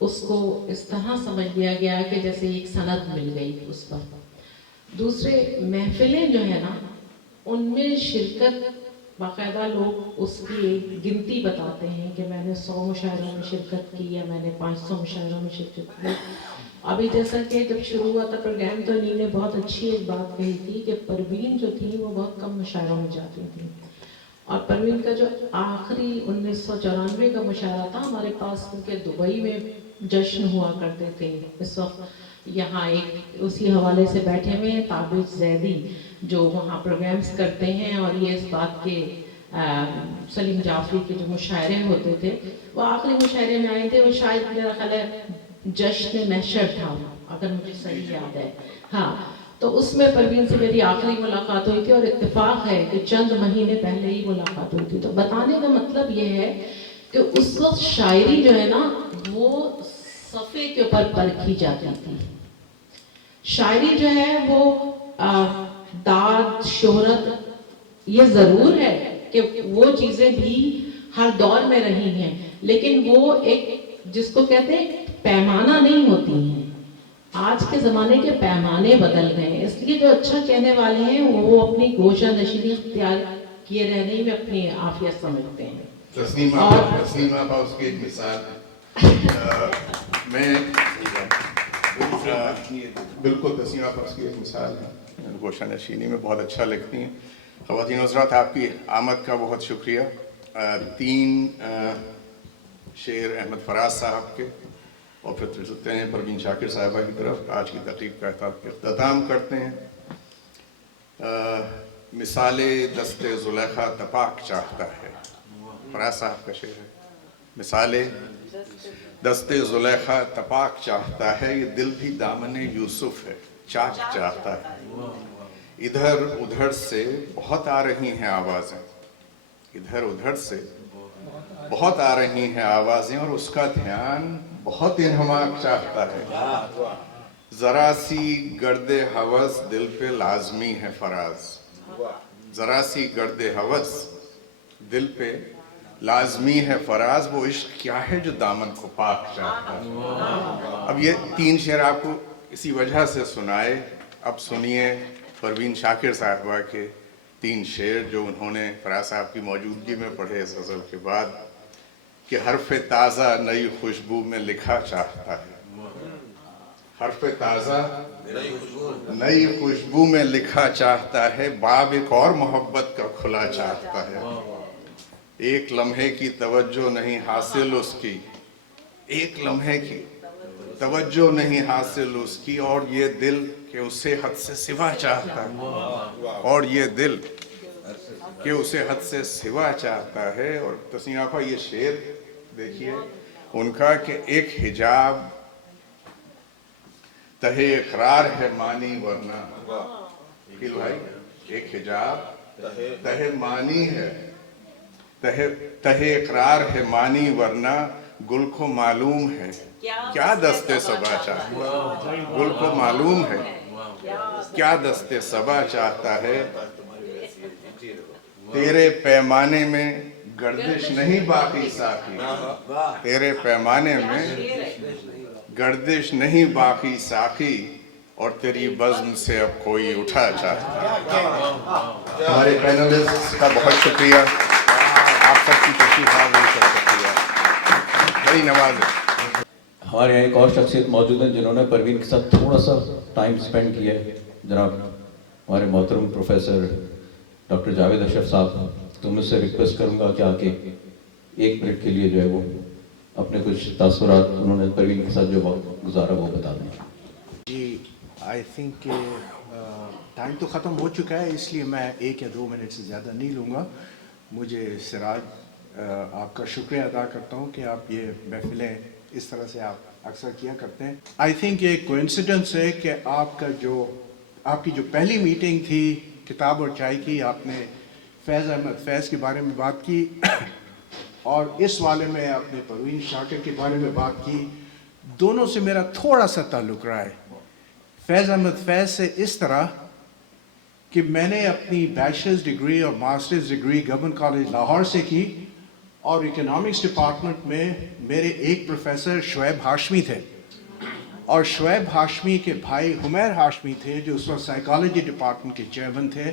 اس کو اس طرح سمجھ لیا گیا کہ جیسے ایک سند مل گئی اس پر. دوسرے محفلیں جو ہے نا ان میں شرکت باقاعدہ لوگ اس کی ایک گنتی بتاتے ہیں کہ میں نے 100 مشاعروں میں شرکت کی یا میں نے 500 مشاعروں میں شرکت کی. ابھی جیسا کہ جب شروع ہوا تھا پروگرام تو انہیں نے بہت اچھی ایک بات کہی تھی کہ پروین جو تھی وہ بہت کم مشاعروں میں جاتی تھی، اور پروین کا جو آخری 1994 کا مشاعرہ تھا ہمارے پاس، کیونکہ دبئی میں جشن ہوا کرتے تھے اس وقت، یہاں ایک اسی حوالے سے بیٹھے ہوئے ہیں تابش زیدی جو وہاں پروگرامز کرتے ہیں، اور یہ اس بات کے سلیم جعفری کے جو مشاعرے ہوتے تھے وہ آخری مشاعرے میں آئے تھے، وہ شاید میرا خیال ہے جشن محشر تھا اگر مجھے صحیح یاد ہے. ہاں، تو اس میں پروین سے میری آخری ملاقات ہوئی تھی، اور اتفاق ہے کہ چند مہینے پہلے ہی ملاقات ہوئی تھی. تو بتانے کا مطلب یہ ہے کہ اس وقت شاعری جو ہے نا وہ صفحے کے اوپر پرکھی جاتی تھی. شاعری جو ہے وہ داد شہرت یہ ضرور ہے کہ وہ چیزیں بھی ہر دور میں رہی ہیں، لیکن وہ ایک جس کو کہتے ہیں پیمانہ نہیں ہوتی ہیں. آج کے زمانے کے پیمانے بدل گئے ہیں، اس لیے جو اچھا کہنے والے ہیں وہ اپنی گوشہ نشینی اختیار کیے رہنے میں اپنی عافیت سمجھتے ہیں. تسنیم آپا اس کی ایک مثال میں بالکل تسنیم آپا اس کی ایک مثال ہے، گوشہ نشینی میں بہت اچھا لکھتی ہیں. خواتین حضرات، آپ کی آمد کا بہت شکریہ. 3 شعر احمد فراز صاحب کے، اور پھر چلتے ہیں پروین شاکر صاحبہ کی طرف. آج کی تقریب کا اختتام کرتے ہیں. مثال دست زلیخا تپاک چاہتا ہے، فراز صاحب کا شعر ہے. مثال دست زلیخا تپاک چاہتا ہے، یہ دل بھی دامن یوسف ہے، چاک چاہتا ہے. ادھر ادھر سے بہت آ رہی ہیں آوازیں، ادھر ادھر سے بہت آ رہی ہیں آوازیں، اور اس کا دھیان بہت انہماک چاہتا ہے. ذرا سی گرد ہوس دل پہ لازمی ہے فراز، ذرا سی گرد ہوس دل پہ لازمی ہے فراز. وہ عشق کیا ہے جو دامن کو پاک چاہتا ہے. اب یہ 3 شعر آپ کو اسی وجہ سے سنائے. اب سنیے پروین شاکر صاحبہ کے 3 شعر جو انہوں نے فراز صاحب کی موجودگی میں پڑھے اس غزل کے بعد، کہ حرف تازہ نئی خوشبو میں لکھا چاہتا ہے. حرف تازہ نئی خوشبو میں لکھا چاہتا ہے، باب ایک اور محبت کا کھلا چاہتا ہے. ایک لمحے کی توجہ نہیں حاصل اس کی، ایک لمحے کی توجہ نہیں حاصل اس کی، اور یہ دل کہ اسے حد سے سوا چاہتا ہے، اور یہ دل کہ اسے حد سے سوا چاہتا ہے. اور تسنیم آپا یہ شعر دیکھیے ان کا کہ ایک حجاب تہے اقرار ہے مانی ورنہ، بھائی ایک حجاب تہے مانی ہے، تہے اقرار ہے مانی ورنہ، گل کو معلوم ہے کیا دستے صبا چاہتا ہے. گل کو معلوم ہے کیا دستے صبا چاہتا ہے. تیرے پیمانے میں گردش نہیں باقی ساقی، تیرے پیمانے میں گردش نہیں باقی ساقی، اور تیری بزم سے اب کوئی اٹھا چاہتا. ہمارے پینلسٹ کا بہت شکریہ. آپ سب کی تشریف آوری کا شکریہ، بڑی نوازش. ہمارے یہاں ایک اور شخصیت موجود ہیں جنہوں نے پروین کے ساتھ تھوڑا سا ٹائم سپینڈ کیا ہے. جناب ہمارے محترم پروفیسر ڈاکٹر جاوید اشرف صاحب، تو میں سے ریکویسٹ کروں گا کہ آ کے 1 منٹ کے لیے جو ہے وہ اپنے کچھ تاثرات انہوں نے پروین کے ساتھ جو وقت گزارا وہ بتا دیں. جی آئی تھنک کہ ٹائم تو ختم ہو چکا ہے، اس لیے میں 1 یا 2 منٹ سے زیادہ نہیں لوں گا. مجھے سراج آپ کا شکریہ ادا کرتا ہوں کہ آپ یہ محفلیں اس طرح سے آپ اکثر کیا کرتے ہیں. آئی تھنک یہ کوئنسیڈنس ہے کہ آپ کی جو پہلی میٹنگ تھی کتاب اور چائے کی، آپ نے فیض احمد فیض کے بارے میں بات کی، اور اس والے میں آپ نے پروین شاکر کے بارے میں بات کی. دونوں سے میرا تھوڑا سا تعلق رہا ہے. فیض احمد فیض سے اس طرح کہ میں نے اپنی بیچلرز ڈگری اور masters degree government college Lahore سے کی، اور اکنامکس ڈپارٹمنٹ میں میرے ایک پروفیسر شعیب ہاشمی تھے، اور شعیب ہاشمی کے بھائی حمیر ہاشمی تھے جو اس وقت سائیکالوجی ڈپارٹمنٹ کے چیئرمین تھے.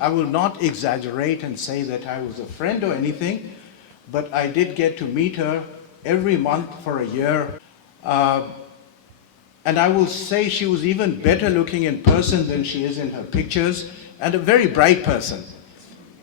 I will not exaggerate and say that I was a friend or anything, but I did get to meet her every month for a year. And I will say she was even better looking in person than she is in her pictures, and a very bright person.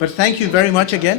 But thank you very much again.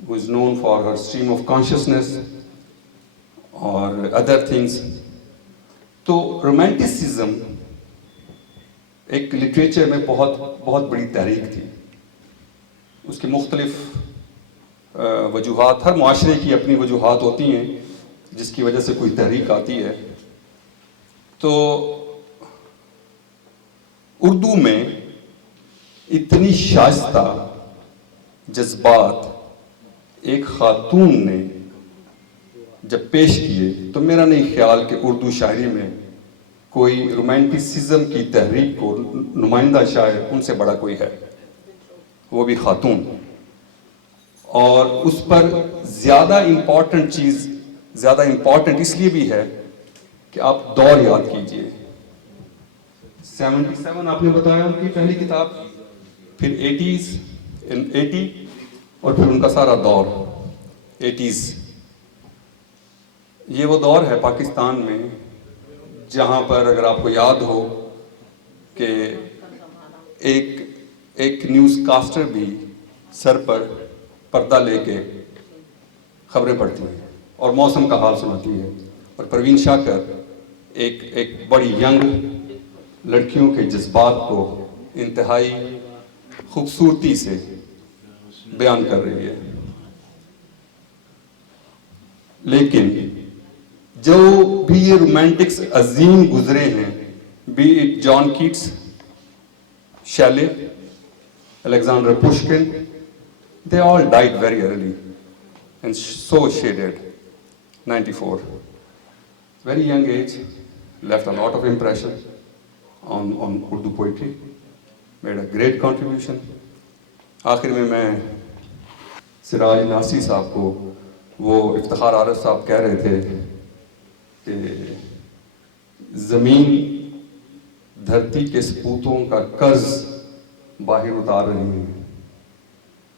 who is known for her stream of consciousness, اور other things. تو romanticism ایک literature میں بہت بڑی تحریک تھی. اس کے مختلف وجوہات، ہر معاشرے کی اپنی وجوہات ہوتی ہیں جس کی وجہ سے کوئی تحریک آتی ہے. تو اردو میں اتنی شائستہ جذبات ایک خاتون نے جب پیش کیے تو میرا نہیں خیال کہ اردو شاعری میں کوئی رومانٹسزم کی تحریک کو نمائندہ شاعر ان سے بڑا کوئی ہے، وہ بھی خاتون. اور اس پر زیادہ امپورٹنٹ اس لیے بھی ہے کہ آپ دور یاد کیجئے. 77 آپ نے بتایا ان کی پہلی کتاب، پھر 80 اور پھر ان کا سارا دور 80s. یہ وہ دور ہے پاکستان میں جہاں پر اگر آپ کو یاد ہو کہ ایک نیوز کاسٹر بھی سر پر پردہ لے کے خبریں پڑھتی ہے اور موسم کا حال سناتی ہے، اور پروین شاکر ایک بڑی ینگ لڑکیوں کے جذبات کو انتہائی خوبصورتی سے بیان کر رہی ہے. لیکن جو بھی یہ رومانٹکس عظیم گزرے ہیں، be it John Keats, Shelley, Alexander Pushkin, they all died very early and so shaded. 94, very young age, left a lot of impression on Urdu poetry, made a great contribution. آخر میں سراج ناصری صاحب کو وہ افتخار عارف صاحب کہہ رہے تھے کہ زمین دھرتی کے سپوتوں کا قرض باہر اتار رہی ہیں،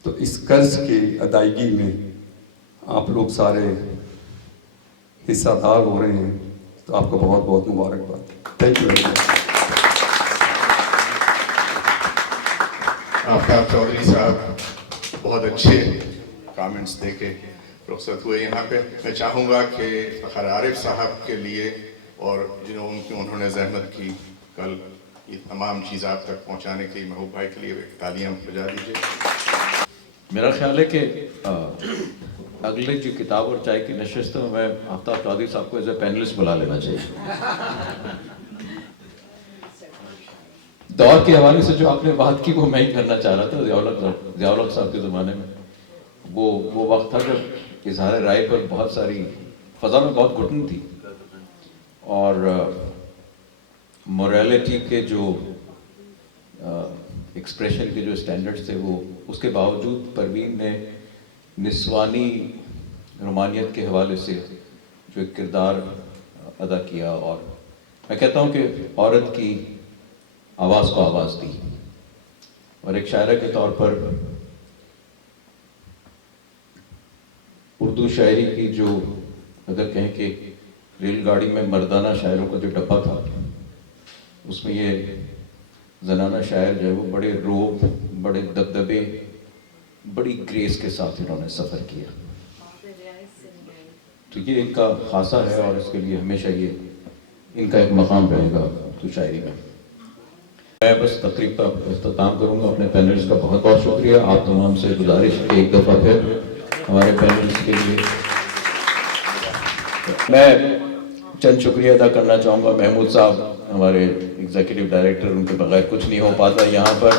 تو اس قرض کی ادائیگی میں آپ لوگ سارے حصہ دار ہو رہے ہیں، تو آپ کو بہت بہت مبارکباد. Thank you very much. Aftab Chaudhry صاحب بہت اچھے کامنٹس دے کے رخصت ہوئے یہاں پہ. میں چاہوں گا کہ فخر عارف صاحب کے لیے اور انہوں نے زحمت کی کل یہ تمام چیز آپ تک پہنچانے کے لیے محبوب بھائی کے لیے تالیاں بجا دیجیے. میرا خیال ہے کہ اگلے جو کتاب اور چائے کی نشست میں آفتاب چودھری صاحب کو ایز اے پینلسٹ بلا لینا چاہیے. دور کے حوالے سے جو آپ نے بات کی وہ میں ہی کرنا چاہ رہا تھا. ضیاء الحق صاحب کے زمانے میں وہ وقت تھا جب اظہار رائے پر بہت ساری فضا میں بہت گھٹن تھی، اور موریلٹی کے جو ایکسپریشن کے جو اسٹینڈرڈز تھے وہ اس کے باوجود پروین نے نسوانی رومانیت کے حوالے سے جو ایک کردار ادا کیا، اور میں کہتا ہوں کہ عورت کی آواز کو آواز دی. اور ایک شاعرہ کے طور پر اردو شاعری کی جو اگر کہیں کہ ریل گاڑی میں مردانہ شاعروں کا جو ڈبہ تھا، اس میں یہ زنانہ شاعر جو ہے وہ بڑے روب، بڑے دبدبے، بڑی گریس کے ساتھ انہوں نے سفر کیا. تو یہ ان کا خاصہ ہے اور اس کے لیے ہمیشہ یہ ان کا ایک مقام رہے گا تو شاعری میں. میں بس تقریب کا اختتام کروں گا. اپنے پینلسٹ کا بہت بہت شکریہ. آپ تمام سے گزارش ہے ایک دفعہ پھر ہمارے پینلسٹ کے لیے میں چند شکریہ ادا کرنا چاہوں گا. محمود صاحب ہمارے ایگزیکٹو ڈائریکٹر، ان کے بغیر کچھ نہیں ہو پاتا یہاں پر.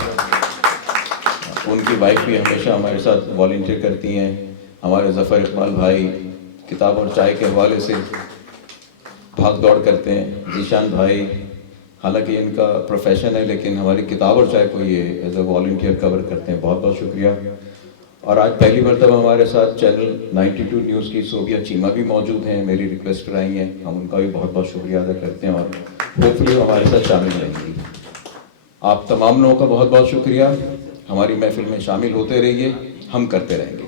ان کی وائف بھی ہمیشہ ہمارے ساتھ والنٹیئر کرتی ہیں. ہمارے ظفر اقبال بھائی کتاب اور چائے کے حوالے سے بھاگ دوڑ کرتے ہیں. ذیشان بھائی حالانکہ ان کا پروفیشن ہے لیکن ہماری کتاب اور چائے کو یہ ایز اے والنٹیئر کور کرتے ہیں. بہت بہت شکریہ. اور آج پہلی مرتبہ ہمارے ساتھ چینل 92 نیوز کی صوبیہ چیمہ بھی موجود ہیں. میری ریکویسٹ پر آئی ہیں، ہم ان کا بھی بہت بہت شکریہ ادا کرتے ہیں اور ہوپفلی ہمارے ساتھ شامل رہیں گی. آپ تمام لوگوں کا بہت بہت شکریہ. ہماری محفل میں شامل ہوتے رہیے، ہم کرتے رہیں گے.